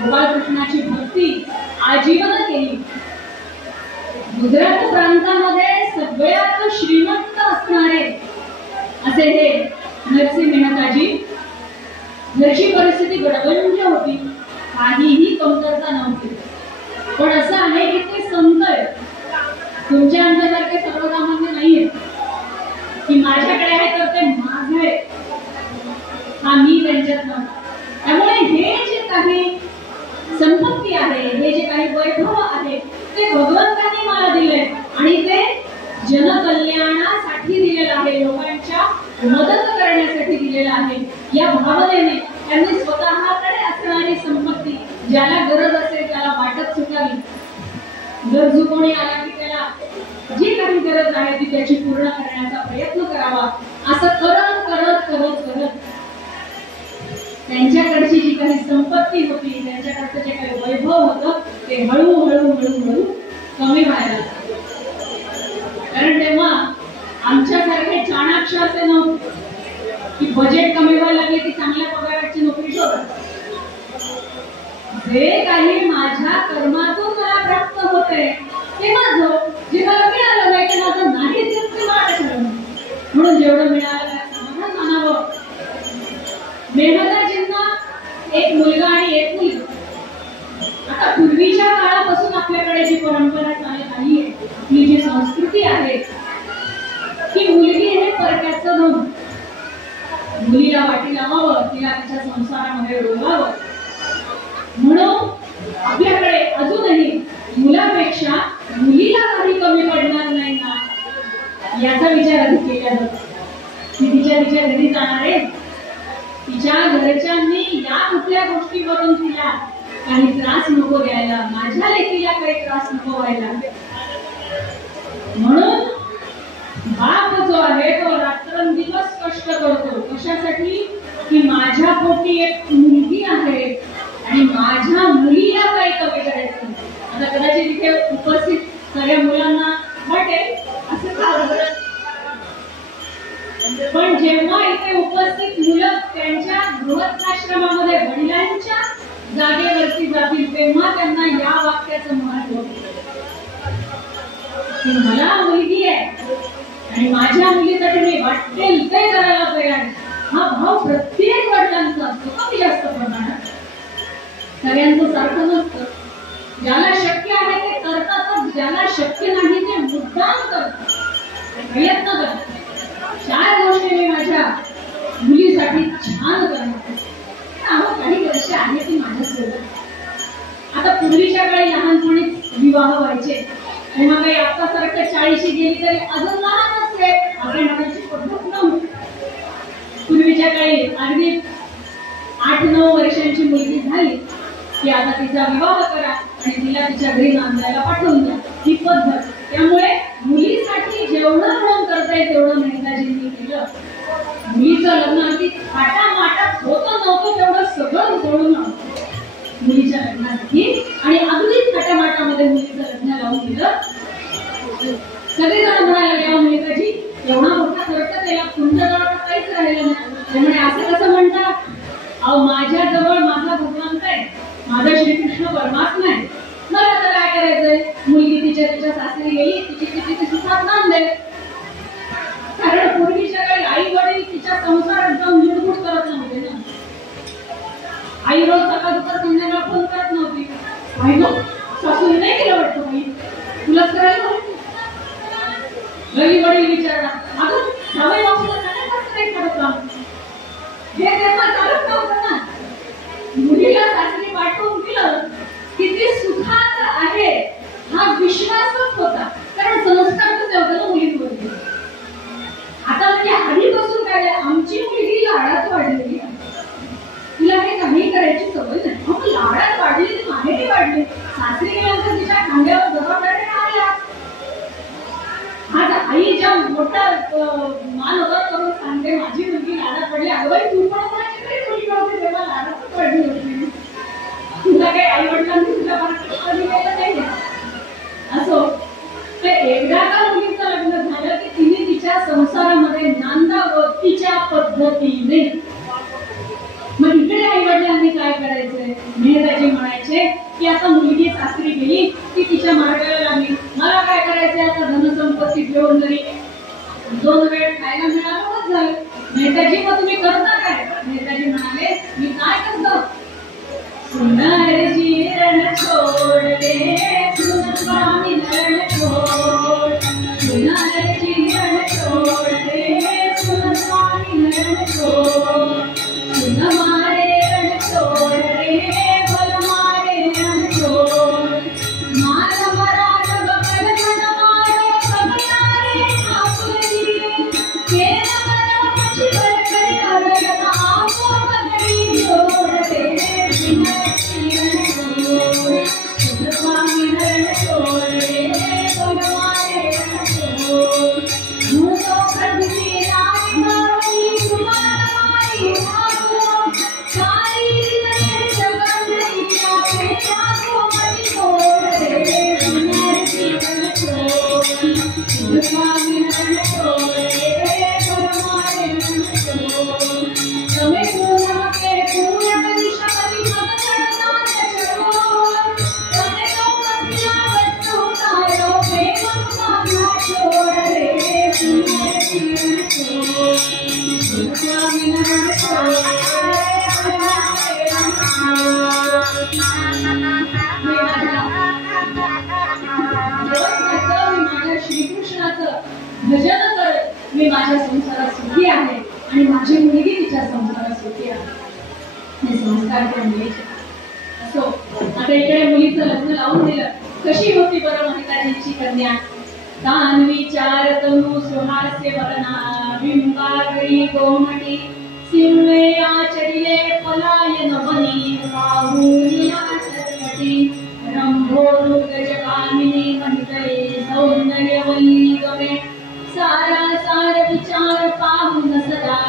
गोपाळ कृष्णाची भक्ती आजीवन केली. गुजरात प्रांतामध्ये सगळ्यात श्रीमंत असणारे असे हे नरसी मेहताजी. घरची परिस्थिती गडबंज होती, काहीही कमतरता नव्हती. पण असं आहे की ते संत आहेत, तुमच्या आमच्यासारखे सर्वसामान्य नाहीये की माझ्याकडे आहे तर ते माझं आहे, हा मी त्यांच्यात नव्हता. त्यामुळे हे जे काही संपत्ती आहे, हे जे काही वैभव आहे, ते भगवंतांनी मला दिले आणि ते जनकल्याणासाठी दिलेलं आहे, लोकांच्या मदत करण्यासाठी दिलेलं आहे. या भावनेने त्यांनी स्वतःकडे असणारी संपत्ती, ज्याला गरज असेल त्याला वाटत सुटावी, गरजू कोणी आला की त्याला जी काही गरज आहे ती त्याची पूर्ण करण्याचा प्रयत्न करावा, असं करत करत करत करत त्यांच्याकडची जी काही संपत्ती होती, त्यांच्याकडचं जे काही वैभव होतं ते हळूहळू हळूहळू कमी व्हायला लागलं. कारण तेव्हा आमच्यासारखे चाणाक्ष असे नव्हते की बजेट कमी व्हायला लागले की चांगल्या पगाराची नोकरी शोधा. जे काही माझ्या कर्मातून मला प्राप्त होते ते माझं, जे मला मिळालं नाही ते माझं नाही, ते मला ठरवलं. म्हणून जेवढं मिळालं समाधान मानावं. मेहताजींना एक मुलगा आणि एक मुलगी. आता पूर्वीच्या काळापासून आपल्याकडे जी परंपरा चालत आली आहे, आपली जी संस्कृती आहे की मुलगी हे परक्याचं नव्हतं. मुलीला वाटी लावावं, तिला तिच्या संसारामध्ये डोलावं. म्हणून आपल्याकडे अजूनही मुलापेक्षा मुलीला काही कमी पडणार नाही ना याचा विचार आधी केला जातो. ती तिच्या घरी जाणार आहे, तिच्या घरच्यांनी या कुठल्या गोष्टीवरून तिला काही त्रास नको द्यायला, माझ्या लेकीला काही त्रास नको व्हायला. म्हणून बाप जो आहे तो रात्रंदिवस कष्ट करतो. कशासाठी? की माझ्या पोटी एक मुलगी आहे आणि माझ्या मुलीला काही कमी करायचं. आता कदाचित इथे उपस्थित सगळ्या मुलांना वाटेल असं का बरं, पण जेव्हा इथे उपस्थित मुलं त्यांच्या गृहस्थाश्रमामध्ये वडिलांच्या जागेवरती जातील तेव्हा त्यांना या वाक्याचं महत्व की मला मुलगी आहे आणि माझ्या मुलीसाठी मी वाटेल ते करायला तयार. हा भाव प्रत्येक वडिलांचा असतो, कमी जास्त प्रमाणात. सगळ्यांचं सारखं नसतं. ज्याला शक्य आहे ते करतातच, ज्याला शक्य नाही ते मुद्दाम करतात, प्रयत्न करतात. 4 गोष्टी मी माझ्या मुलीसाठी छान करणार. काही वर्ष आहे ती माझ्यासोबत. आता पूर्वीच्या काळी लहानपणीच विवाह व्हायचे तेव्हा काही आतासारखं 40शी गेली तरी अजून लहान असते असं म्हणायची पद्धत नव्हती. पूर्वीच्या काळी अगदी 8-9 वर्षांची मुलगी झाली की आता तिचा विवाह करा आणि तिला तिच्या घरी नांदायला पाठवून द्या, ही पद्धत. त्यामुळे मुलीसाठी जेवढं म्हणून करता येईल तेवढं मेहताजींनी केलं. मुलीचं लग्न अगदी थाटामाटात होतं नव्हतं तेवढं सगळं जोडून मुलीच्या लग्नासाठी आणि अगदीच थाटामाटामध्ये मुलीचं लग्न लावून दिलं. सगळेजण म्हणायला लागले मेहताजी एवढा मोठा खर्च केला, तुमच्याजवळ काहीच राहिलं नाही. त्यामुळे असं कसं म्हणतात? अहो माझ्याजवळ माझा भगवंत आहे, माझा श्रीकृष्ण परमात्मा आहे. मला आता काय करायचंय? मुलगी तिच्या सासरी गेली, तिची सुखात नांदेल. कारण पूर्वीच्या काळी आई वडील तिच्या संसारात जाऊन लुडबुड करत नव्हते ना. आई रोज सकाळ दुपार संध्याकाळ फोन करत नव्हती. आई गं सासूने नाही केलं वाटतं बाई, तुलाच करायला हवं. घरी वडील विचारला, अगं जावई बापूला काय करत नाही करत काम. हे तेव्हा चालत नव्हतं ना. मुलीला सासरी पाठवून दिलं की ती सुखात आहे हा विश्वासच होता. कारण संस्कार तर होता ना मुलींवरती. आता म्हणजे आधीपासून काय आमची मुलगी लाडात वाढलेली, तिला हे काही करायची सवय नाही. मग लाडात वाढली ती माहेरी वाढली, सासरी गेल्यानंतर तिच्या खांद्यावर जबाबदाऱ्या आल्या. आज आईच्या मोठा मान होता करून सांगते माझी मुलगी लाडात पडली. अगं तू पण कोणाची तरी मुलगी होती तेव्हा लाडात पडली होती. तुला काही आई वडिलांनी तुझ्या बाबतीत दिलेलं नाही असो. तर एकदा का मुलीचं लग्न झालं की तिने तिच्या संसारामध्ये नांदावं तिच्या पद्धतीने. मग इकडे आई वडिलांनी काय करायचंय? मेहताजी म्हणायचे की आता मुलगी सासरी गेली की तिच्या मार्गाला लागली, मला काय करायचंय? आता धनसंपत्ती घेऊन जरी 2 वेळ खायला मिळालं झालं. मेहताजी मग तुम्ही करता काय? मेहताजी म्हणाले मी काय करतो? सुनारजी रण छोडले सुन स्वामी रण छोड, सुनारजी रण छोडले सुन स्वामी रण छोड, सुन मारे रण छोड रे बल मारे रण छोड, मार मरार बकल मन मारो कबनारे आपुरी, केर मरा पछी बर करे अरगन आपो पगड़ी जोड़ रे, सुन स्वामी रण छोड़ रे भजन करत मी माझ्या संसारात सुखी आहे आणि माझी मुलगी तिच्या संसारात सुखी आहे. हे संस्कार पण असो. आता इकडे मुलीचं लग्न लावून दिलं. कशी होती बरं महिताजींची कन्या? तान विचार तनु सुहास्य वरना बिंबागरी गोमटी सिंहे आचरिले पलायन वनी राहुलिया सरस्वती रंभोरु गजकामिनी महितये सौंदर्यवल्ली गमे सारा सार विचार पाहून सदा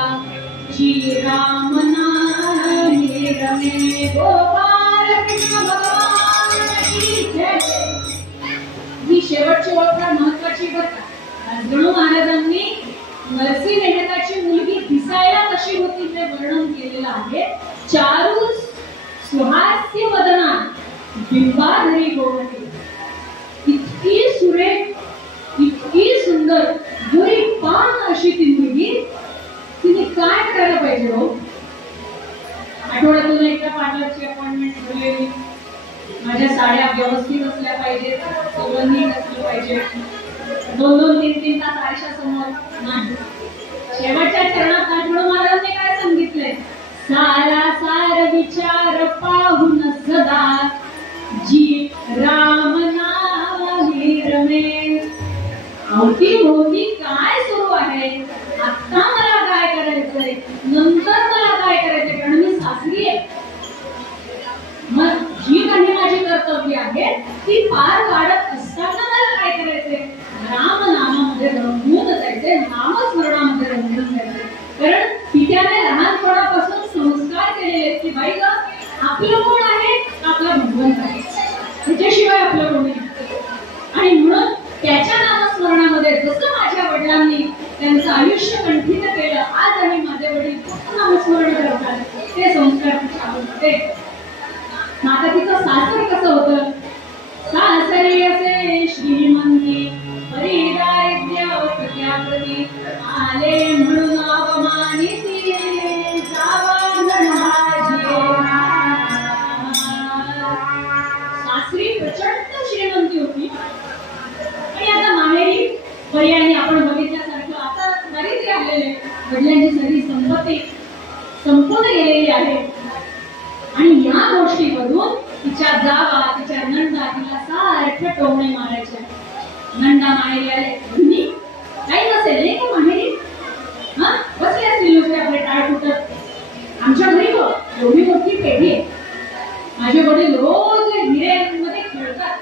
श्रीराम नामे रमे गोपाल कृष्ण भगवान की जय. ही शेवटची ओळख महत्वाची बघा. जणू महाराजांनी नरसी मेहताची मुलगी दिसायला कशी होती ते वर्णन केलेलं आहे. चारू सुहास्य वदना बिंबाधरी गोमटी. इतकी सुरेख, इतकी सुंदर, गोरी पान अशी ती मुलगी. तिने काय करायला पाहिजे हो? आठवड्यातून एकदा पार्लरची अपॉइंटमेंट ठरलेली. माझ्या साड्या व्यवस्थित असल्या पाहिजेत, सगळं नीट असलं पाहिजे. 2-2-3-3 तास आरशासमोर नाही. शेवटच्या चरणात आठवड महाराजांनी काय सांगितलंय? सारा सार विचार पाहून सदा जी राम नामे रमे. अवतीभोवती काय सुरू आहे, आता मला काय करायचंय, नंतर मला काय करायचंय, कारण मी सासरी आहे. मग जी काही माझी कर्तव्य आहे ती पार पाडत असताना मला काय करायचंय? राम नामामध्ये रंगून जायचंय, नामस्मरणामध्ये रंगून जायचंय. कारण पित्याने लहानपणापासून संस्कार केलेले की बाई ग, आपलं कोण आहे? आपला भगवंत आहे, त्याच्याशिवाय आपलं कोणी नाही. आणि म्हणून त्याच्या नामस्मरणामध्ये जसं माझ्या वडिलांनी त्यांचं आयुष्य कंठित केलं, आज आम्ही माझे वडील नामस्मरण करतात, ते संस्कार तिच्या होते. आता तिचं सासर कसं होतं? सासरी असे श्रीमंती परिदारिद्र्य प्रत्याप्रती आले म्हणून अवमानिती जावा गणराज्ये. सासरी प्रचंड श्रीमंती होती आणि आता माहेरी पर्यायी आपण बघितल्यासारखं आता दारिद्र्य आलेले. वडिलांची सगळी संपत्ती संपून गेलेली आहे. आणि या गोष्टीवरून तिच्या जावा, तिच्या नंदा तिला सारखं टोमणे मारायच्या. नंदा माहेरी आले, काही नसेल नाही का माहेरी? हा, बसले असतील नुसते आपले टाळ फुटत. आमच्या घरी एवढी मोठी पेढी आहे. माझे वडील रोज हिऱ्यांमध्ये खेळतात.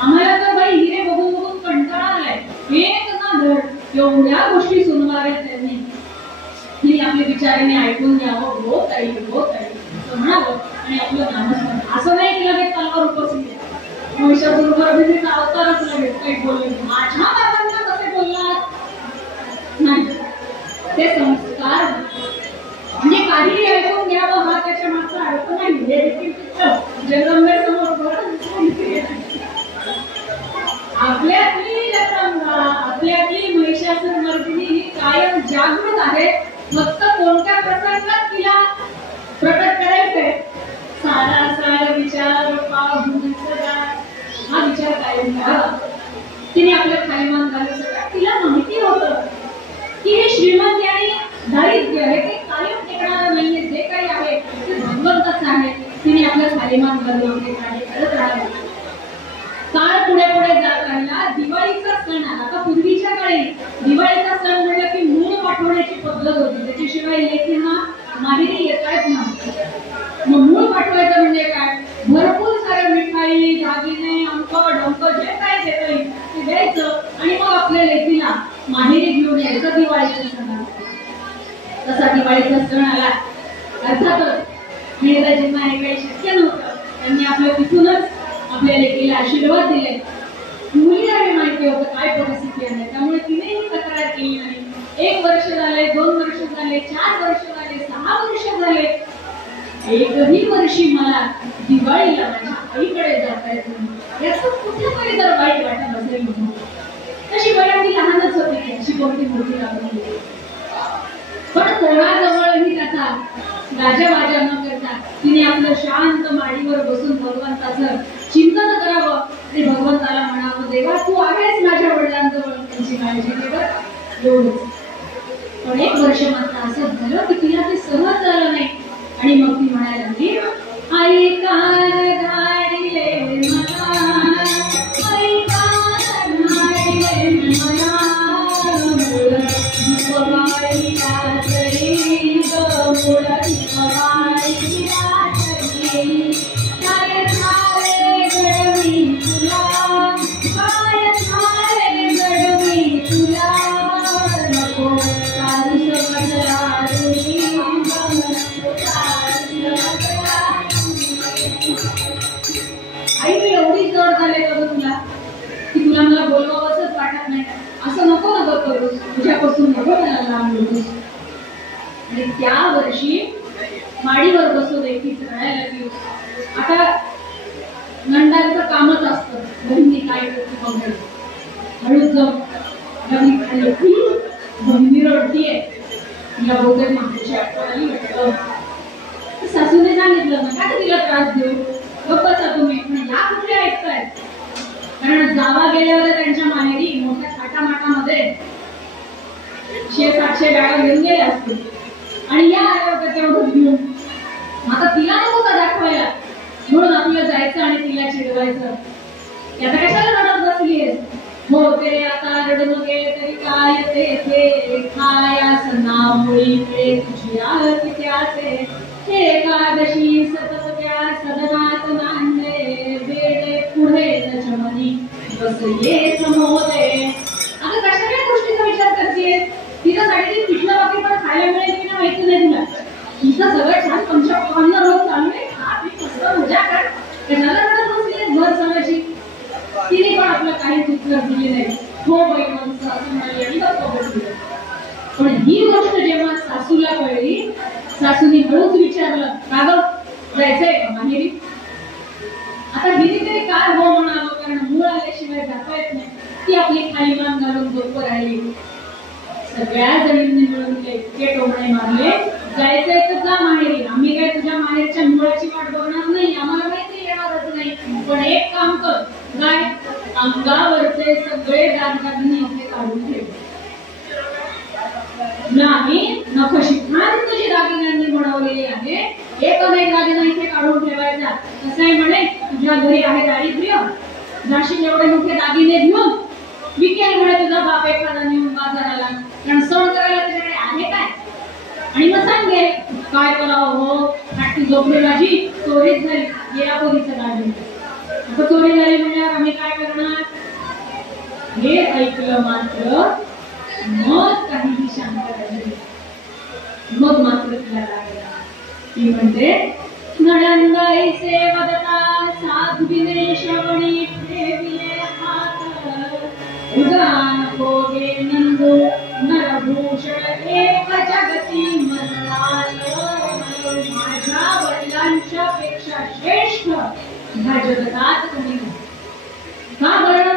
आम्हाला तर बाई हिरे बघून बघून कंटाळा आलाय. एक ना धड एवढ्या गोष्टी सुनवाऱ्या त्यांनी. तिने आपल्या बिचारीने ऐकून घ्यावं, हो ताई हो ताई म्हणावं आणि आपलं नामस्मरण. असं नाही की लगेच तलवार उपसली महिषासुरमर्दिनीचा अवतारच लगेच काही बोलले. माझ्या बाबांना कसे बोललात? नाही, ते संस्कार म्हणजे काहीही ऐकून घ्यावं हा त्याच्या मागचा अर्थ नाही. हे देखील जगदंबेसमोर आपल्यातली रत्नगंगा, आपल्यातली महिषासुरमर्दिनी ही कायम जागृत आहे. फक्त कोणत्या प्रसंगात तिला प्रकट करायचंय? सारा सारा विचार पाहून सदा, हा विचार कायम घ्यावा. तिने आपलं खालीमान घालू सगळं. तिला माहिती होतं की हे श्रीमंती आणि दारिद्र्य हे काही कायम टिकणारं नाहीये. जे काही आहे ते भगवंतच आहे. तिने आपलं खालीमान घालून ते कार्य करत राहावे. काळ पुढे पुढे जात राहिला. दिवाळीचा सण आला. आता पूर्वीच्या काळी दिवाळीचा सण म्हणलं की मूळ पाठवण्याची पद्धत होती. त्याच्याशिवाय लेकींना माहेरी येताच नव्हतं. मग मूळ पाठवायचं म्हणजे काय? भरपूर सारं मिठाई, दागिने, अंक डंक जे काय देता येईल ते द्यायचं आणि मग आपल्या लेकीला माहेरी घेऊन यायचं. दिवाळीचा सण आला. तसा दिवाळीचा सण आला. अर्थातच मेहताजींना हे काही शक्य नव्हतं. त्यांनी आपल्या तिथूनच आपल्या लेकीला आशीर्वाद दिले. मुलीला हे माहिती होतं काय परिस्थिती आहे, त्यामुळे झाले, 4 वर्ष झाले, 6 वर्ष झाले, एकही वर्षी मला दिवाळीला माझ्या आईकडे जाता येत नाही. याचं कुठेतरी जर वाईट वाटत असेल म्हणून. तशी बऱ्यापैकी लहानच होती की अशी कोणती मोठी लागली, पण कोणाजवळही त्याचा गाजावाजा न करता तिने आपलं शांत माडीवर बसून भगवंताचं चिंतन करावं आणि भगवंताला म्हणावं, देवा तू आहेस माझ्या वडिलांजवळ, त्यांची काळजी घे बरं, एवढंच. पण 1 वर्ष मात्र असं झालं की तिला ते सहन झालं नाही आणि मग ती म्हणायला लागली, आई कार धाडले मला, आई कार धाडले मला, मुळ दीपवाळीला तरी ग, मुळ दीपवाळीला तरी, काय झाले गडवी तुला, काय झाले गडवी तुला, नको सारी समजला रुई, आई मी एवढी जड झाले बघ तुला की तुला मला बोलवावंच वाटत नाही, असं नको नको करूस, तुझ्यापासून नको मला लांब होतोस. आणि त्या वर्षी माडीवर बसून एकटीच रडायला लागली. आता नंदाचं कामच असतं, बहिणी काय करते बघायला, हळूच जाऊन लग्न खाली बहिणी रडतीये, तिला बहुतेक मागची आठवण आली वाटतं. सासूने सांगितलं ना काय तिला त्रास देऊ, गप्पचा तुम्ही, पण या कुठे ऐकताय, कारण जावा गेल्यावर त्यांच्या माहेरी मोठ्या थाटामाटामध्ये 600-700 गाड्या घेऊन गेल्या असतील आणि या आल्यावर तेवढंच घेऊन, आता तिला नको का दाखवायला, म्हणून आपलं जायचं आणि तिला चिडवायचं, आता कशाला रडत बसलीयस, हो ते आता रडून गेले तरी काय ते खायास नामुळीकडे तुझी आरती त्याचे, हे एकादशी सतत त्या सदनात नांदे, वेडे पुढे नचमनी बस ये समोरे. आता कशाच्या गोष्टीचा विचार करतेय, तिच्यासाठी ती पिठलं बाकी पण खायला मिळेल की नाही माहिती नाही तुला, तिचं सगळं छान पंचपक्वान्न रोज चालू आहे, खा पी मस्त मजा कर, कशाला रडत बसलीयस भर सगळ्याची. तिने पण आपलं काहीच उत्तर दिले नाही, हो बाई माणसं असं म्हणाली आणि गप्प बसली. पण ही गोष्ट जेव्हा सासूला कळली, सासूने हळूच विचारलं, का ग जायचंय का माहेरी. आता हिने तरी काय हो म्हणावं, कारण मूळ आल्याशिवाय जाता येत नाही. ती आपली खाली मान घालून गप्प राहिली. सगळ्या जणींनी मिळून इतके टोमणे मारले, जायचंय तर जा माहेरी, आम्ही काय तुझ्या माहेरच्या मुळाची वाट बघणार नाही, आम्हाला माहिती येणारच नाही, पण एक काम कर, काय अंगावरचे सगळे दागदागिने इथे काढून ठेव. नाही नखशिखांत तुझी दागिन्यांनी बनवलेली आहे, एक दागिना इथे काढून ठेवायचा. कसं आहे म्हणे, तुझ्या घरी आहे दारिद्र्य, जाशील एवढे मोठे दागिने घेऊन विकेल म्हणे तुझा बाप एखादा नेऊन बाजाराला, कारण सण करायला तुझ्याकडे आहे काय. आणि मग सांगेल काय करावं, हो फाटी झोपडी माझी चोरीच झाली, गेला पोरीचं दागिने, आता चोरी झाली म्हणल्यावर आम्ही काय करणार. हे ऐकलं मात्र मग काहीही शांत राहिली. मग मात्र तिला लागला, ती म्हणते, नणंदाईचे वदता साध्वीने श्रवणी ठेविले हात, उदान भोगे नंदू नरभूषण एक जगती मरणाल, माझ्या वडिलांच्या पेक्षा श्रेष्ठ ह्या जगतात कोणी नाही. का बरं,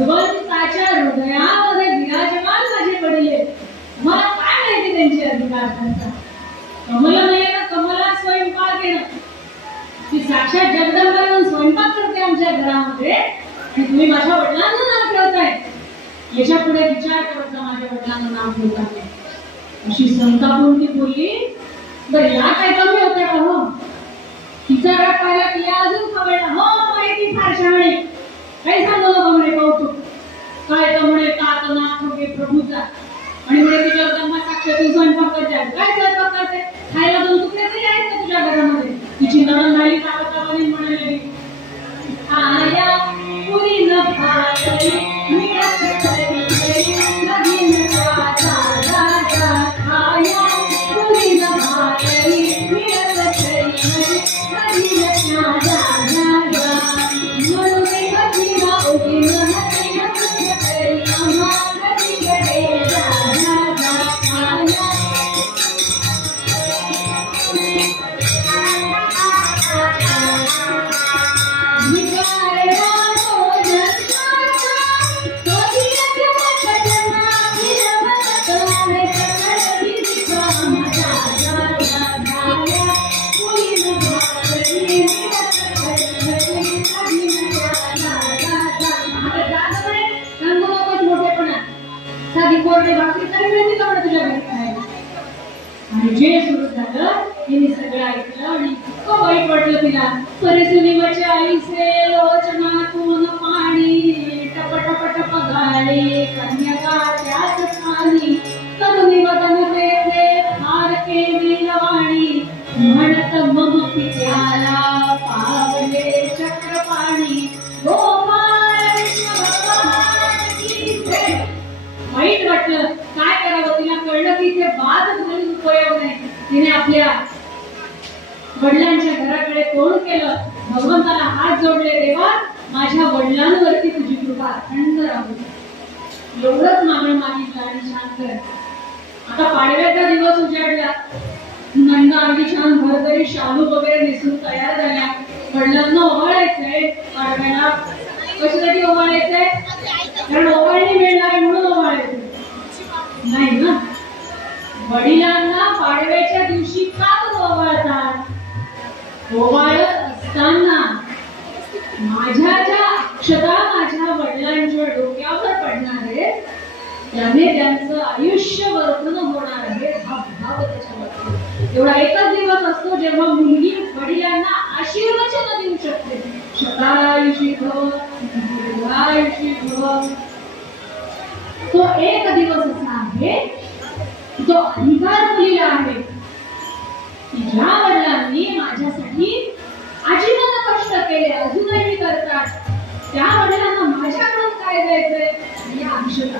भगवंताच्या हृदयामध्ये विराजमान माझे वडील आहेत. मला काय माहिती त्यांचे अधिकार त्यांचा. कमलनयन कमला स्वयंपाक येणं, ती साक्षात जगदंबा म्हणून स्वयंपाक करते आमच्या घरामध्ये आणि तुम्ही माझ्या वडिलांना नाव ठेवताय. याच्या पुढे विचार करता माझ्या वडिलांना नाव ठेवताय अशी संतापून ती बोलली. बरं या काय कमी होत्या का हो? तिचा राग पाहिला की अजून खवळला. हो माहिती फार शहाणी, काही सांगू नका म्हणे कौतुक. काय तर म्हणे तात नाथ होगे प्रभूचा आणि म्हणे ती जगदंबा साक्षात स्वयंपाक करते. काय स्वयंपाक करते? खायला दोन तुकडे तरी आहेत का तुझ्या घरामध्ये? तिची नणंद झाली कावतावानी म्हणाली आया पुरी न भातरी मिळत तरी कधी न वाचा राजा. आया पुरी न भातरी मिळत तरी कधी न राजा राजा. म्हणून कधी राहू न हरी न तरी आम्हा कधी कडे राजा आया. आणि जे सुरू झालं तिने सगळं ऐकलं आणि इतकं वाईट वाटलं तिला. परिसुनीवरचे आईचे लोचनातून पाणी टप टप टप गाळे कन्यका त्याच स्थानी तरुणी वदन तेथे फार केली वाणी म्हणत मम पित्याला पावले चक्रपाणी. वाईट वाटलं, काय करावं. तिला कळलं की ते बाद घालून उपयोग नाही. तिने आपल्या वडिलांच्या घराकडे तोंड केलं. भगवंताला हात जोडले. देवा माझ्या वडिलांवरती तुझी कृपा अखंड राहू. एवढंच मागणं मागितलं आणि शांत कर. आता पाडव्याचा दिवस उजाडला. नंदा अगदी छान भरभरी शालू वगैरे नेसून तयार झाल्या. वडिलांना ओवाळायचंय पाडव्याला. कशासाठी ओवाळायचंय? कारण ओवाळणी मिळणार म्हणून ओवाळायचं नाही ना. वडिलांना पाडव्याच्या दिवशी का ओवाळतात? ओवाळत असताना माझ्या ज्या अक्षता माझ्या वडिलांच्या डोक्यावर पडणार आहे त्याने त्यांचं आयुष्य वर्धन होणार आहे. हा भाव त्याच्यावर. एवढा एकच दिवस असतो जेव्हा मुलगी वडिलांना आशीर्वचन देऊ शकते. शतायुषी भव दीर्घायुषी भव. तो एक दिवस असा आहे जो अधिकार मुलीला आहे की ज्या वडिलांनी माझ्यासाठी आजीवन कष्ट केले अजूनही करतात त्या वडिलांना माझ्याकडून काय द्यायचंय? या अक्षता.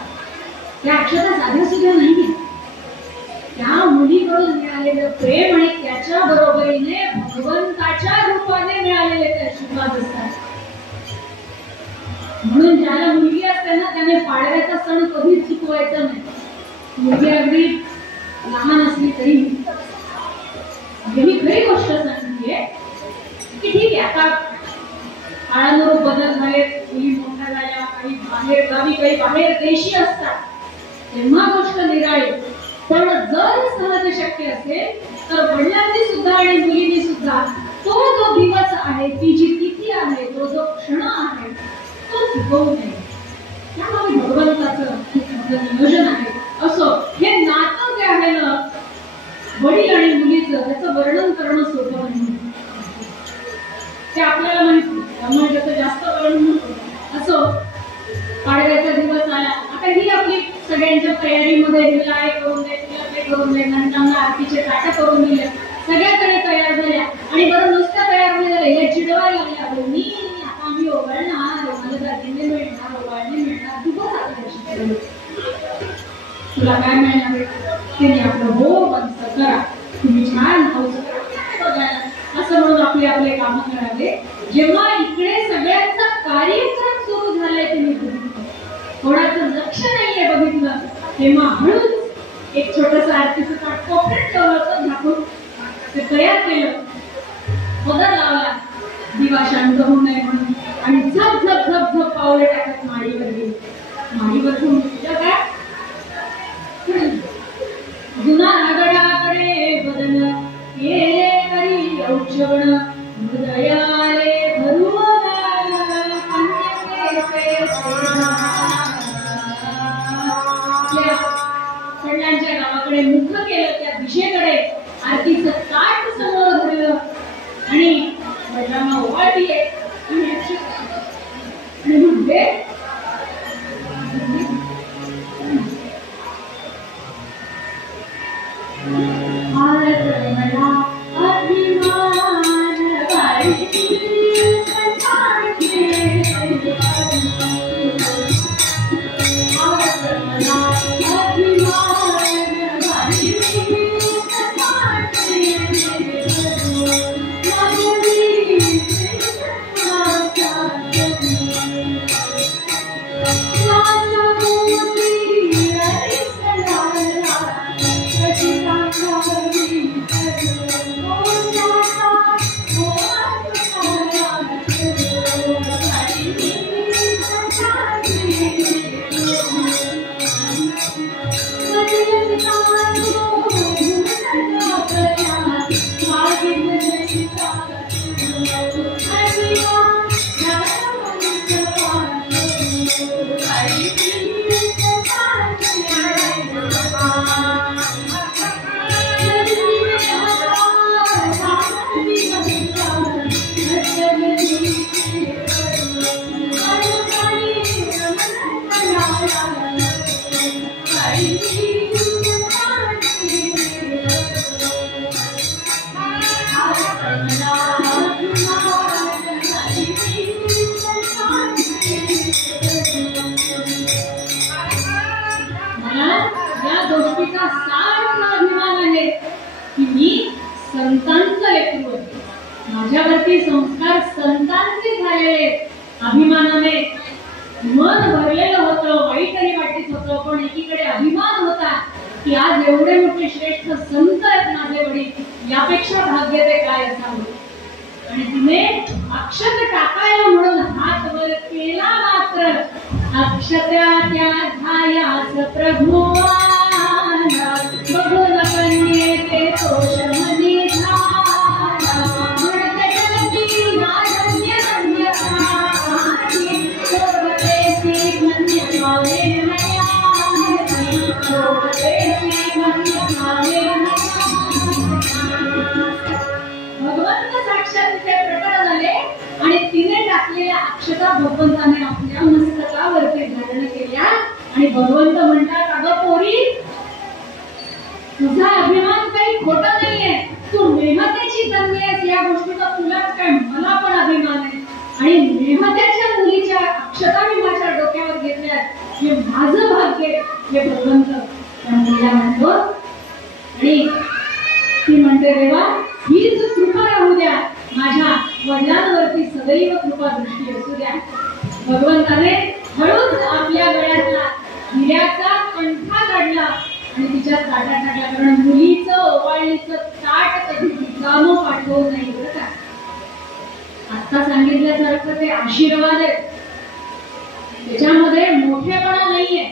त्या अक्षता साध्या सुद्धा नाही. त्या मुलीकडून मिळालेलं प्रेम आणि त्याच्या बरोबरीने भगवंताच्या रूपाने मिळालेले ते आशीर्वाद असतात. म्हणून ज्याला मुलगी असते ना त्याने पाडव्याचा सण कधीच चुकवायचा नाही. मुलगी अगदी लहान असली तरी ही खरी गोष्ट सांगते की ठीक आहे आता काळानुरूप बदल झाले. मुली मोठ्या झाल्या, काही बाहेर गावी, काही बाहेर देशी असतात तेव्हा गोष्ट निराळी. पण जर सहज शक्य असेल तर वडिलांनी सुद्धा आणि मुलींनी सुद्धा तो जो दिवस आहे ती जी तिथी आहे तो जो क्षण आहे तो चुकवू नये. त्यामुळे भगवंताचं खूप मोठं नियोजन आहे. असो हे नातं जे आहे ना वडील आणि मुलीचं त्याचं वर्णन करणं सोपं नाही. ते आपल्याला माहिती त्यामुळे त्याचं जास्त वर्णन नको. असो पाडव्याचा दिवस आला. आता ही आपली सगळ्यांच्या तयारीमध्ये हिला हे करून दे तिला ते करून दे. नंतर आरतीचे ताटं करून दिले. सगळ्याकडे तयार झाल्या आणि बरं नुसत्या तयार नाही झाल्या. या चिडवायला लागल्या मी आता आम्ही ओवाळणार मला दागिने मिळणार ओवाळणी मिळणार तू बघ आपल्या तुला काय मिळणार? तिने आपलं हो बंद करा तुम्ही छान हौस करा असं म्हणून आपले आपले काम करावे. जेव्हा इकडे सगळ्यांचा कार्यक्रम सुरू झालाय तुम्ही बघितलं कोणाचं लक्ष नाहीये बघितलं तेव्हा हळूच एक छोटस आरतीचं ताट कोपऱ्यात ठेवलं झाकून ते तयार केलं. पदर लावला दिवा शांत होऊ नये म्हणून आणि झप झप झप झप पावले टाकत माडीवर गेली. माडीवर घेऊन तुझ्या काय जुना रगडाकडे बदन केले करी औक्षण हृदयाले भरू सगळ्यांच्या गावाकडे मुख केलं, त्या दिशेकडे आरतीचं ताट समोर धरलं आणि वडिलांना ओवाळली आणि म्हणले माझ्यावरती संस्कार संतांचे झालेले, अभिमानाने मन भरलेलं होतं, वाईटही वाटत होतं, पण एकीकडे अभिमान होता की आज एवढे मोठे श्रेष्ठ संत आहेत माझे वडील, यापेक्षा भाग्य ते काय असावं. आणि तिने अक्षत टाकायला म्हणून हात वर केला, मात्र अक्षत्या त्या झायास प्रभुवाना बघून कन्येचे तोष मनी भगवंत साक्षात तिथे प्रकट झाले आणि तिने टाकलेल्या अक्षता भगवंताने आपल्या मस्तकावरती धारण केल्या आणि भगवंत म्हणतात, अगं पोरी, तुझा अभिमान काही खोटा नाहीये, तू मेहतेची कन्या आहेस, या गोष्टीचा तुलाच काय मला पण अभिमान आहे. आणि मेहतेच्या मुलीच्या अक्षता मी माझ्या डोक्यावर घेतल्या, हे माझं भाग्य, हे भगवंत त्या मुलीला म्हणतो. आणि ती म्हणते, देवा हीच कृपा राहू द्या, माझ्या वडिलांवरती सदैव कृपा दृष्टी असू द्या. भगवंताने हळूच आपल्या गळ्यातला हिऱ्याचा कंठा काढला आणि तिच्या ताटात टाकला, कारण मुलीचं ओवाळणीचं ताट कधी रिकामं पाठवू नाही बरं का. आता सांगितल्यासारखं ते आशीर्वाद आहे, त्याच्यामध्ये मोठेपणा नाहीये.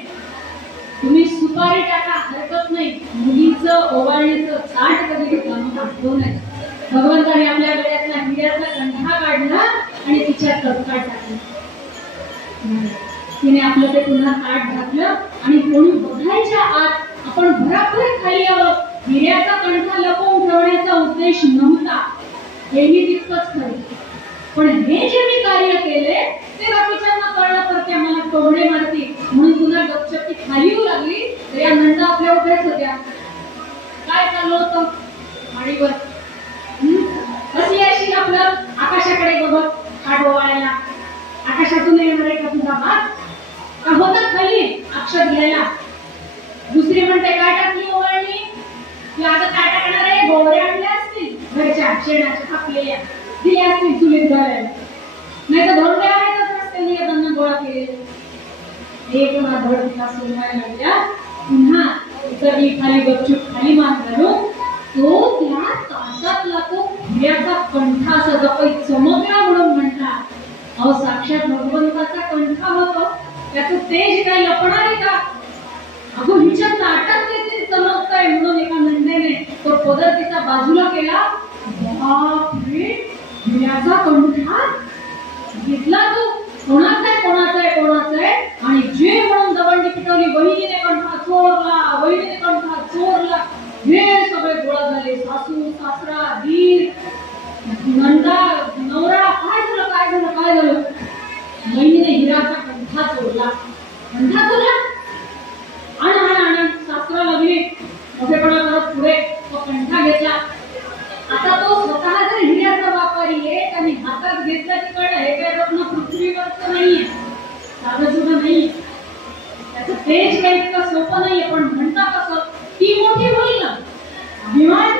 तुम्ही सुपारी टाका हरकत नाही, मुलीचं ओवाळणीचं ताट कधी रिकामं पाठवू नये. भगवंताने आपल्या गळ्यातला हिऱ्याचा कंठा काढला आणि तिच्या तळपात टाकला. तिने आपलं ते पुन्हा ताट घातलं आणि कोणी बघायच्या आत आपण भराभर खाली यावं, हिऱ्याचा कंठा लपवून ठेवण्याचा उद्देश नव्हता, हेही तितकंच खरं. पण हे जे मी कार्य केले ते बाकीच्यांना कळलं तर त्या मला टोमणे मारतील, म्हणून पुन्हा गपचपी खाली येऊ लागली. तर या नंदा आपल्या उभ्याच होत्या. काय चालू होतं माडीवर, कशी अशी आपलं आकाशाकडे बघत काठ ओवाळायला, आकाशातून येणार का तुझा भात का होतं खाली अक्षर घ्यायला. दुसरी म्हणते, काय टाकली ओवाळणी, की आता काय टाकणार आहे, गोवऱ्या आणल्या असतील घरच्या शेणाच्या कापलेल्या, दिल्या असतील चुलीत घालायला, नाही तर धोंड्या आहेतच रस्त्याने येताना गोळा केलेले. एक धडकीला सोडवायला लागल्या, पुन्हा उतरली खाली, गपचूप खाली मान घालून तो त्या तासातला तो हिऱ्याचा कंठा असा जपई चमकला म्हणून म्हणतात. अहो साक्षात भगवंताचा कंठा होतो, त्याचं तेज काही लपणार बाजूला केला. बापरे, हिऱ्याचा कंठा घेतला तो. कोणाचा आहे कोणाचा आहे कोणाचा आहे, आणि जे म्हणून दवंडी पिटवली. वहिनीने कंठा चोरला, वहिनीने कंठा चोरला. हे सगळे गोळा झाले. सासू सासरा दीर नंदा नवरा. काय झालं काय झालं काय झालं. वहिनीने हिराचा कंठा चोरला. कंठा चोरला आणि सासरा लागली मोठेपणा करत पुढे तो कंठा घेतला. आता तो स्वतः जर हिऱ्याचा व्यापारी आहे, त्याने हातात घेतला की कळलं हे काय रत्न पृथ्वीवरचं नाहीये, साधं सुद्धा नाही. त्याचं तेज काही इतकं सोपं नाहीये. पण म्हणता कसं, ती मोठी होईल ना अभिमान,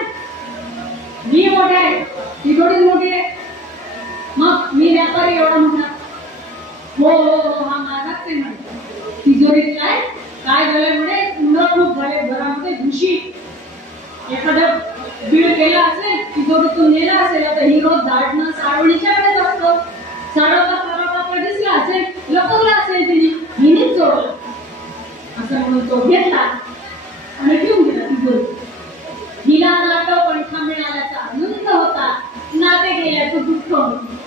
मी मोठे आहे ती थोडीच मोठी आहे. मग मी व्यापारी एवढा म्हणणार, हो हो हो हा माझाच ते म्हणतो. तिजोरीत काय काय झालं म्हणे, खूप झाले घरामध्ये घुशी. एखादं बीळ केला असेल, तिजोरीतून नेला असेल. आता ही रोज दाटणं सारवणीच्याकडेच असतं. सारवता दिसला असेल, लपवला असेल तिने, हिनेच चोरलं असं म्हणून तो घेतला आणि ठेवून गेला तिजोरीत. हिला नाटक कंठा मिळाल्याचा आनंद होता, नाते गेल्याचं दुःख.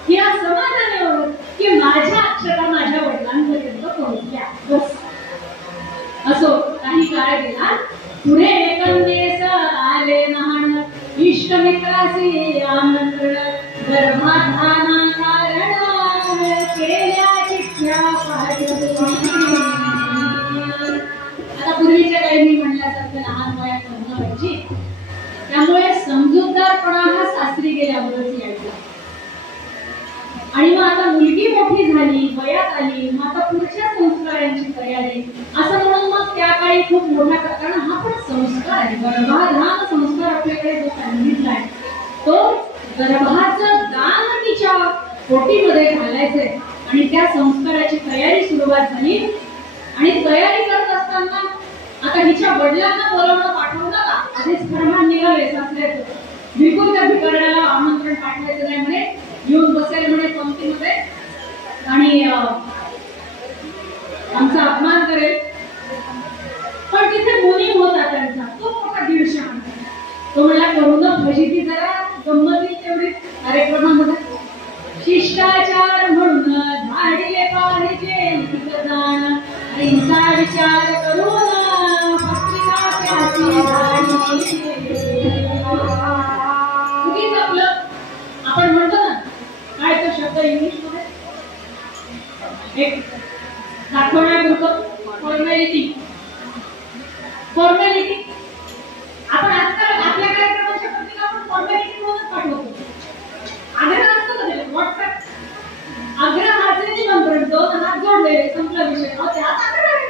हिला समाधान एवढं की माझ्या अक्षरा माझ्या वडिलांपर्यंत पोहोचल्या. बस. असो काही काळ गेला. पुढे एकंदेस आले नाहण, इष्टमित्रासी आमंत्रण. गर्भाधाना कारण केल्या चिठ्ठ्या पाठवून. आता पूर्वीच्या काही मी म्हणल्यासारखं लहान वयात लग्न व्हायची, त्यामुळे समजूतदारपणा हा सासरी गेल्यावरच यायचा. आणि मग आता मुलगी मोठी झाली, वयात आली, मग आता पुढच्या संस्कारांची तयारी असं म्हणून मग त्या काळी खूप मोठा, कारण हा पण संस्कार आहे. गर्भाधान संस्कार आपल्याकडे जो सांगितला आहे, तो गर्भाचं दान तिच्या पोटीमध्ये घालायचंय. आणि त्या संस्काराची तयारी सुरुवात झाली. आणि तयारी करत असताना आता हिच्या वडिलांना बोलावणं पाठवलं का, आधीच फरमान निघाले सासऱ्याचं, बिलकुल त्या भिकारण्याला आमंत्रण पाठवायचं नाही म्हणे, येऊन बसेल म्हणे पंक्तीमध्ये आणि आमचा अपमान करेल. पण तिथे मुनी होता त्यांचा, तो मोठा दीडशा. तो मला करून फजिती जरा गंमती तेवढी कार्यक्रमामध्ये. शिष्टाचार म्हणून धाडले पाहिजे जाण, हिंसा विचार करून पत्रिका त्याची धाडली. उगीच आपलं आपण म्हणतो ना, काय तो शब्द इंग्लिश मध्ये एक दाखवण्यापुरतं फॉर्मॅलिटी. फॉर्मॅलिटी आपण आजकाल आपल्या कार्यक्रमाच्या पत्रिका आपण फॉर्मॅलिटी म्हणून पाठवतो. आग्रह असतो का त्याला, व्हॉट्सअप आग्रहाचे निमंत्रण, दोन हात जोडलेले, संपला विषय. त्यात आग्रह आहे.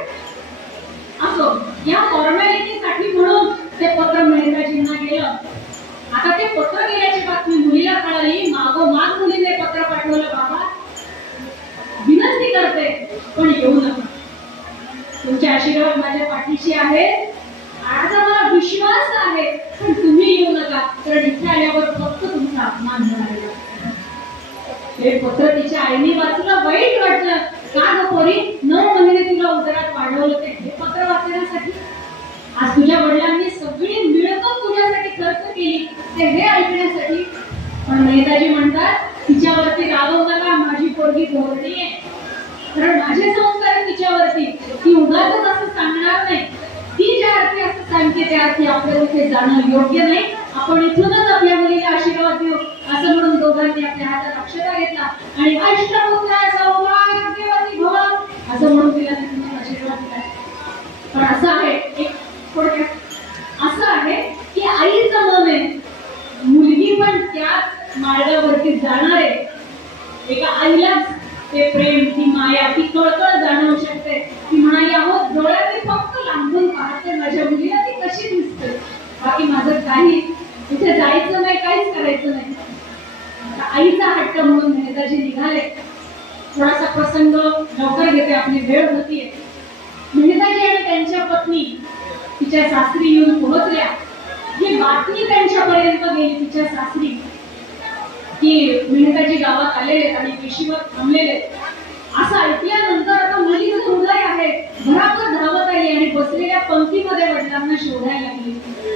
असो या फॉर्मॅलिटीसाठी म्हणून ते पत्र मेहताजींना गेलं. आता ते पत्र गेल्याची बातमी मुलीला कळाली. मागोमाग मुलीने पत्र पाठवलं, बाबा विनंती करते पण येऊ नका, तुमचे आशीर्वाद माझ्या पाठीशी आहे, आता मला विश्वास आहे, पण तुम्ही येऊ नका, कारण इथे आल्यावर फक्त तुमचा अपमान होणार. हे पत्र तिच्या आईने वाचलं, वाईट वाटलं. का ग पोरी, 9 महिने तुला उदरात वाढवलं ते हे पत्र वाचण्यासाठी? आज तुझ्या वडिलांनी सगळी मिळकत तुझ्यासाठी खर्च केली ते हे ऐकण्यासाठी. पण मेहताजी म्हणतात, तिच्यावरती रागवू नका, माझी पोरगी धोरणी आहे, कारण माझे संस्कार तिच्यावरती. ती उगाचच असं सांगणार नाही. ती ज्या अर्थी असं सांगते त्या अर्थी आपल्याला इथे जाणं योग्य नाही. आपण इथूनच आपल्या मुलीला आशीर्वाद देऊ असं म्हणून दोघांनी आपल्या हातात अक्षता घेतला आणि अष्टपुत्रा सौभाग्यवती भव असं म्हणून तिला तिथून आशीर्वाद दिला. पण असं आहे, एक थोडक्यात असं आहे की आईचं मन आहे, मुलगी पण त्याच मार्गावरती जाणार आहे. एका आईलाच ते प्रेम, ती माया, ती कळकळ जाणवू शकते. ती म्हणाली, अहो डोळ्याने फक्त लांबून पाहते माझ्या मुलीला, ती कशी दिसते, बाकी माझं काही इथे जायचं नाही, काहीच करायचं नाही. आईचा हट्ट म्हणून मेहताजी निघाले. थोडासा प्रसंग लवकर घेते, आपली वेळ होतीये. मेहताजी आणि त्यांच्या पत्नी तिच्या सासरी येऊन पोहोचल्या. ही बातमी त्यांच्यापर्यंत गेली तिच्या सासरी की मेहताजी गावात आलेले आणि पेशीवर थांबलेले. असं ऐकल्यानंतर आता मुलीचं हृदय आहे, घरावर धावत आली आणि बसलेल्या पंक्तीमध्ये वडिलांना शोधायला लागली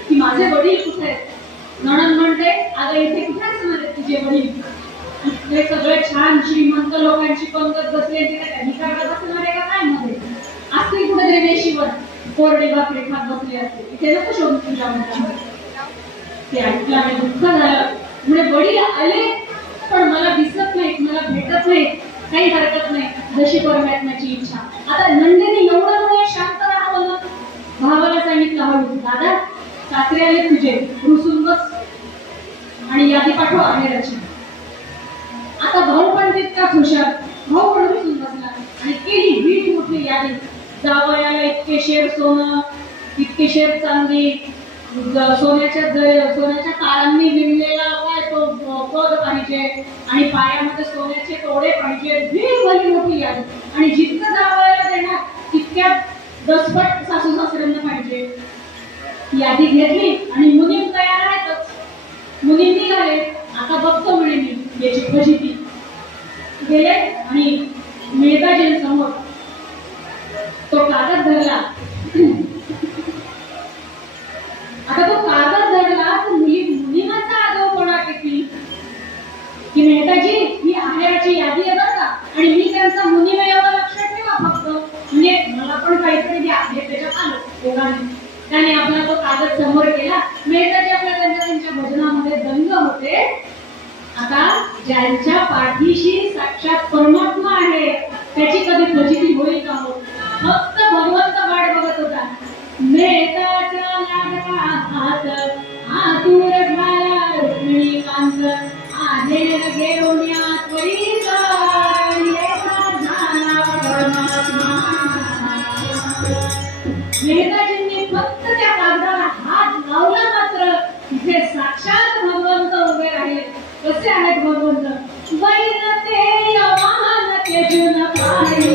की माझे वडील कुठे आहेत. नणंद म्हणते अगं इथे कुठे असणार आहे तुझे वडील, ते सगळे छान श्रीमंत लोकांची पंगत बसली तिथे त्यांनी करत बसणार आहे का काय मध्ये असतील कुठेतरी वेशीवर कोरडे भाकरी खात बसले असते, इथे नको शोधून तुझ्या म्हणतात. ते ऐकल्याने दुःख झालं. म्हणजे वडील आले पण मला दिसत नाहीत, मला भेटत नाहीत, काही हरकत नाही, जशी परमात्म्याची इच्छा. आता नंदिनी एवढं वेळ शांत राहावं ना, भावाला सांगितलं हळू दादा सासरे आले तुझे, रुसून बस आणि यादी पाठव आहेराची. आता भाऊ पण तितकाच हुशार, भाऊ पण रुसून बसला आणि केली वीट मोठी यादी. जावयाला इतके शेर सोनं, इतके शेर चांदी, सोन्याच्या तारांनी विणलेला काय तो पद पाहिजे आणि पायामध्ये सोन्याचे तोडे पाहिजे, भली मोठी यादी. आणि जितकं जावयाला देणार तितक्या दसपट सासू सासऱ्यांना पाहिजे. यादी घेतली आणि मुनीम तयार आहेतच. मुनीम निघाले, आता बघतो म्हणे मी याची फजिती. गेले आणि मेहताजींसमोर तो कागद धरला. आता तो कागद धरला तर मुनिमाचा आगाऊपणा किती की मेहताजी ही आहेराची यादी आहे बरं का, आणि मी त्यांचा मुनिम एवढं लक्षात ठेवा फक्त, म्हणजे मला पण काहीतरी द्या हे त्याच्यात आलं दोघांनी. त्याने आपला तो कागद समोर केला. मेहताजी आपल्या त्यांच्या भजनामध्ये दंग होते. आता ज्यांच्या पाठीशी साक्षात परमात्मा आहे त्याची कधी फजिती होईल का हो? फक्त भगवंत वाट बघत होता. मेहताच्या लाडका हात आतुर झाला रुक्मिणीकांत, आहेर घेऊन या त्वरित झाला परमात्मा. मेहताजींनी फक्त त्या कागदाला हात लावला मात्र तिथे साक्षात भगवंत उभे राहिले. कसे आहेत भगवंत? वैनते वाहन तेजून पाणी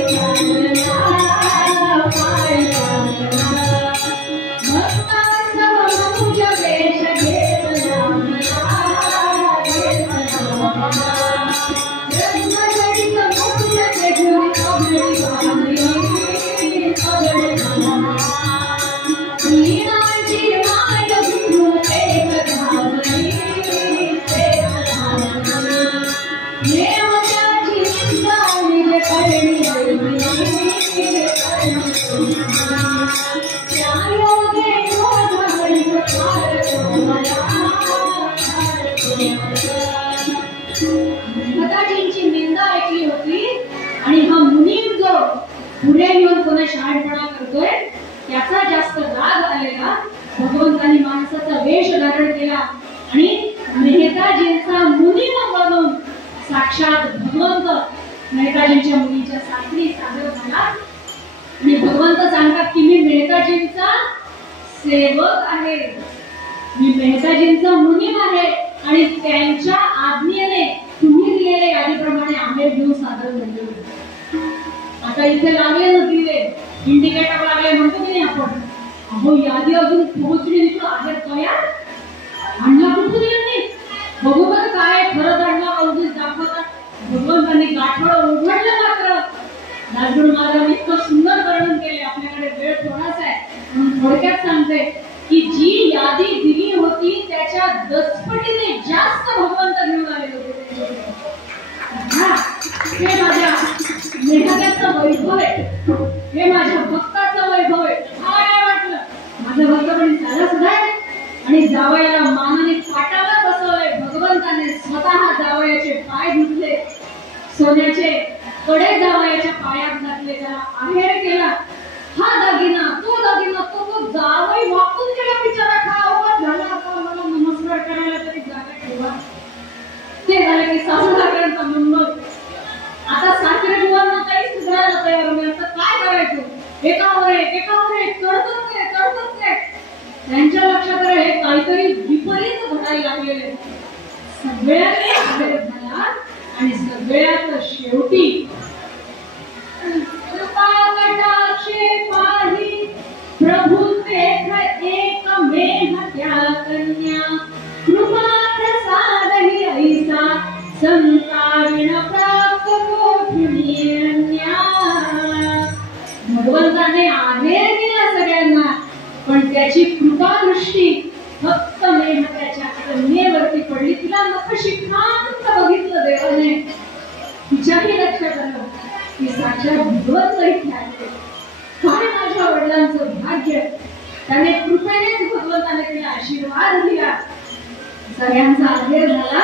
मेहताजींची निंदा ऐकली होती आणि हा मुनीम जो पुढे येऊन पुन्हा शहाणपणा करतोय त्याचा जास्त राग आलेला. भगवंतांनी माणसाचा वेश धारण केला आणि मेहताजींचा मुनीम बनून साक्षात भगवंत मेहताजींच्या मुलीच्या सासरी सादर झाला. आणि भगवंत सांगतात की मी मेहताजींचा सेवक आहे, मी मेहताजींचा मुनीम आहे आणि त्यांच्या आज्ञेने तुम्ही दिलेल्या यादीप्रमाणे आम्ही घेऊन सादर झाले. आता इथे लागले ना दिले इंडिकेटर लागले म्हणतो की नाही आपण, अहो यादी अजून पोहोचली तिथं आहे तयार, आणला कुठून यांनी बघू बरं काय खरंच आणला अवधीच दाखवतात. भगवंतांनी गाठोडं उघडलं मात्र राजगुरू महाराजांनी इतकं सुंदर वर्णन केले. आपल्याकडे वेळ थोडासा आहे म्हणून थोडक्यात सांगते की जी यादी दिली होती त्याच्या 10 पटीने जास्त भगवंत घेऊन आले होते. हे माझ्या मेहताचं वैभव आहे, हे माझ्या भक्ताचं वैभव आहे. मला काय वाटलं माझं भक्त पण झालं सुद्धा आहे आणि जावयाला मानाने पाटाला बसवले. भगवंताने स्वतः जावयाचे पाय धुतले, सोन्याचे कडे जावयाच्या पायात घातले, त्याला आहेर केला. हा दागिना तो जावई वाकून गेला बिचारा, खावा झाला. आता मला नमस्कार करायला तरी जागा ठेवा. ते झाले की सासूसासऱ्यांचा मनमत. आता सासरे बुवांना काही सुधारायला तयार नाही. आता काय करायचं? एकावर एक चढतच आहे. त्यांच्या लक्षात आलं हे काहीतरी विपरीत घडायला लागलेले. सगळ्यांनी आहेर झाला आणि सगळ्यात शेवटी प्रभु एक मेह त्या कन्या, कृपा प्रसाद ही ऐसा संताविण प्राप्त मोठिन्या. भगवंताने आहेर दिला सगळ्यांना पण त्याची कृपा दृष्टी फक्त मेह त्याच्या आशीर्वाद दिला, सगळ्यांचा अखेर झाला.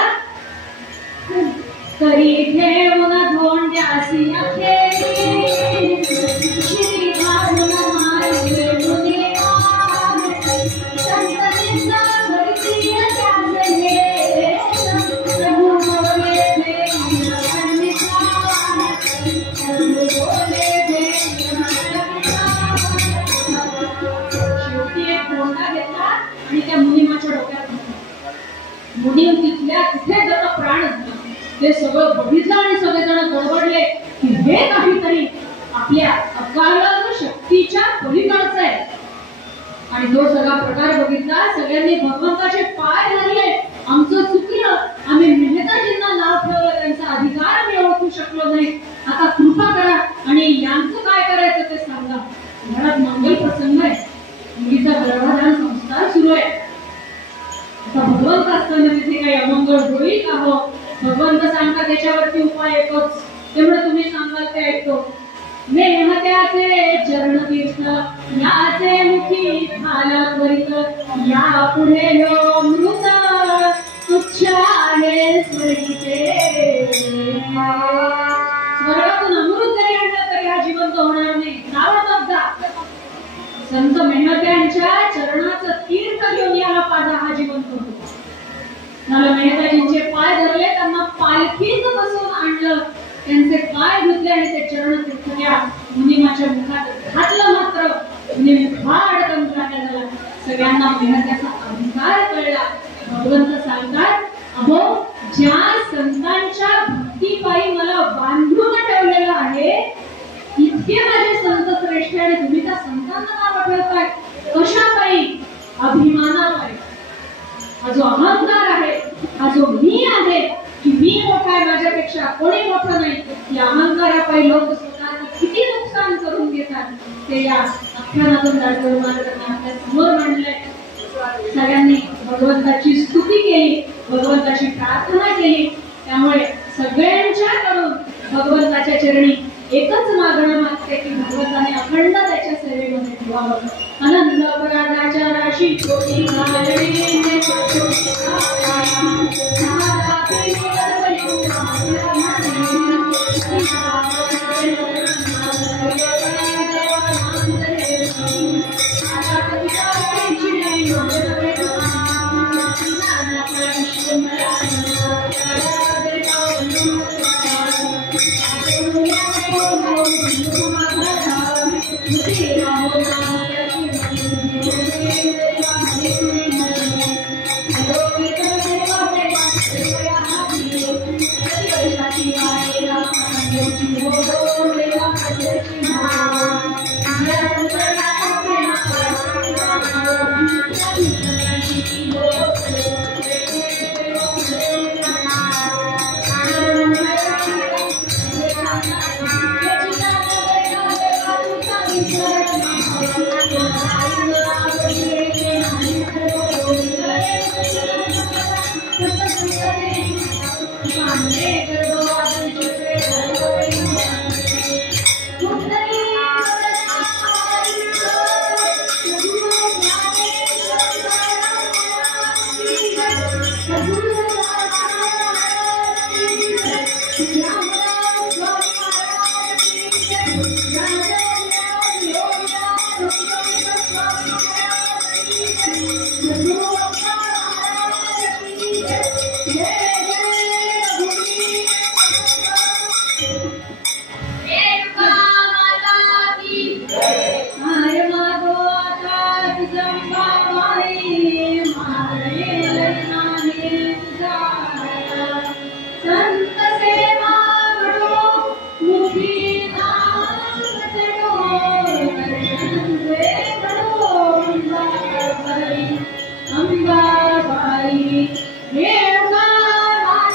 तरी घेऊन धोंड्यासी अखेरी श्री घालून मारले मुनिया, संतनिंदा भरती त्याचे हे, प्रभू बोले थे प्रभू बोले थे. शेवटी एक धोंडा घेतला आणि त्या मुनिमाच्या डोक्यात मुनी तिथल्या तिथे जर प्राण ते सगळं बघितलं आणि सगळेजण गडबडले की हे काहीतरी आपल्या अकारण शक्तीच्या पलीकडचं आहे. आणि तो सगळा प्रकार बघितला, सगळ्यांनी भगवंताचे पाय धरले. आमचं चुकलं, आम्ही मेहताजींना नाव ठेवलं, त्यांचा अधिकार आम्ही ओळखू शकलो नाही, आता कृपा करा आणि यांचं काय करायचं ते सांगा. घरात मंगल प्रसंग आहे, मुलीचा गर्भाधान संस्कार सुरू आहे. आता भगवंत असताना तिथे काही अमंगळ होईल का? हो, भगवंत सांगता त्याच्यावरती उपाय एकच, तेवढं तुम्ही सांगाल ते ऐकतो. मेहत्याचे चरण तीर्थ याचे मुखी झाला त्वरित, या पुढे ह्यो मृत तुच्छ आहे स्वर्गीचे. स्वर्गातून अमृत जरी आणलं तरी हा जिवंत होणार नाही, नावाचा जा. संत मेहत्यांच्या चरणाचं तीर्थ घेऊन याला पाजा, हा जिवंत होतो. मला मेहताजींचे पाय धरले, त्यांना पालखीत बसवून आणलं, त्यांचे पाय धुतले आणि ते चरण तीर्थ त्या मुनिमाच्या मुखात घातलं. मात्र मुनिमुखाड कंत्राटा झाला. सगळ्यांना मेहत्याचा अधिकार कळला. भगवंत सांगतात, अहो ज्या संतांच्या भक्तीपायी मला बांधून ठेवलेलं आहे, इतके माझे संत श्रेष्ठ आणि तुम्ही त्या संतांना नाव ठेवताय कशापायी? अभिमानापायी. हा जो अहंकार आहे, हा जो मी आहे की मी मोठा आहे, माझ्यापेक्षा कोणी मोठं नाही, या अहंकारापायी लोक स्वतःचं किती नुकसान करून घेतात ते या आख्यानातून आपल्या समोर मांडलंय. सगळ्यांनी भगवंताची स्तुती केली, भगवंताची प्रार्थना केली. त्यामुळे सगळ्यांच्याकडून भगवंताच्या चरणी एकच मागणं मागते की भगवंताने अखंड त्याच्या सेवेमध्ये ठेवावं. आनंद अपराधाच्या राशी छोटी अंबाबाई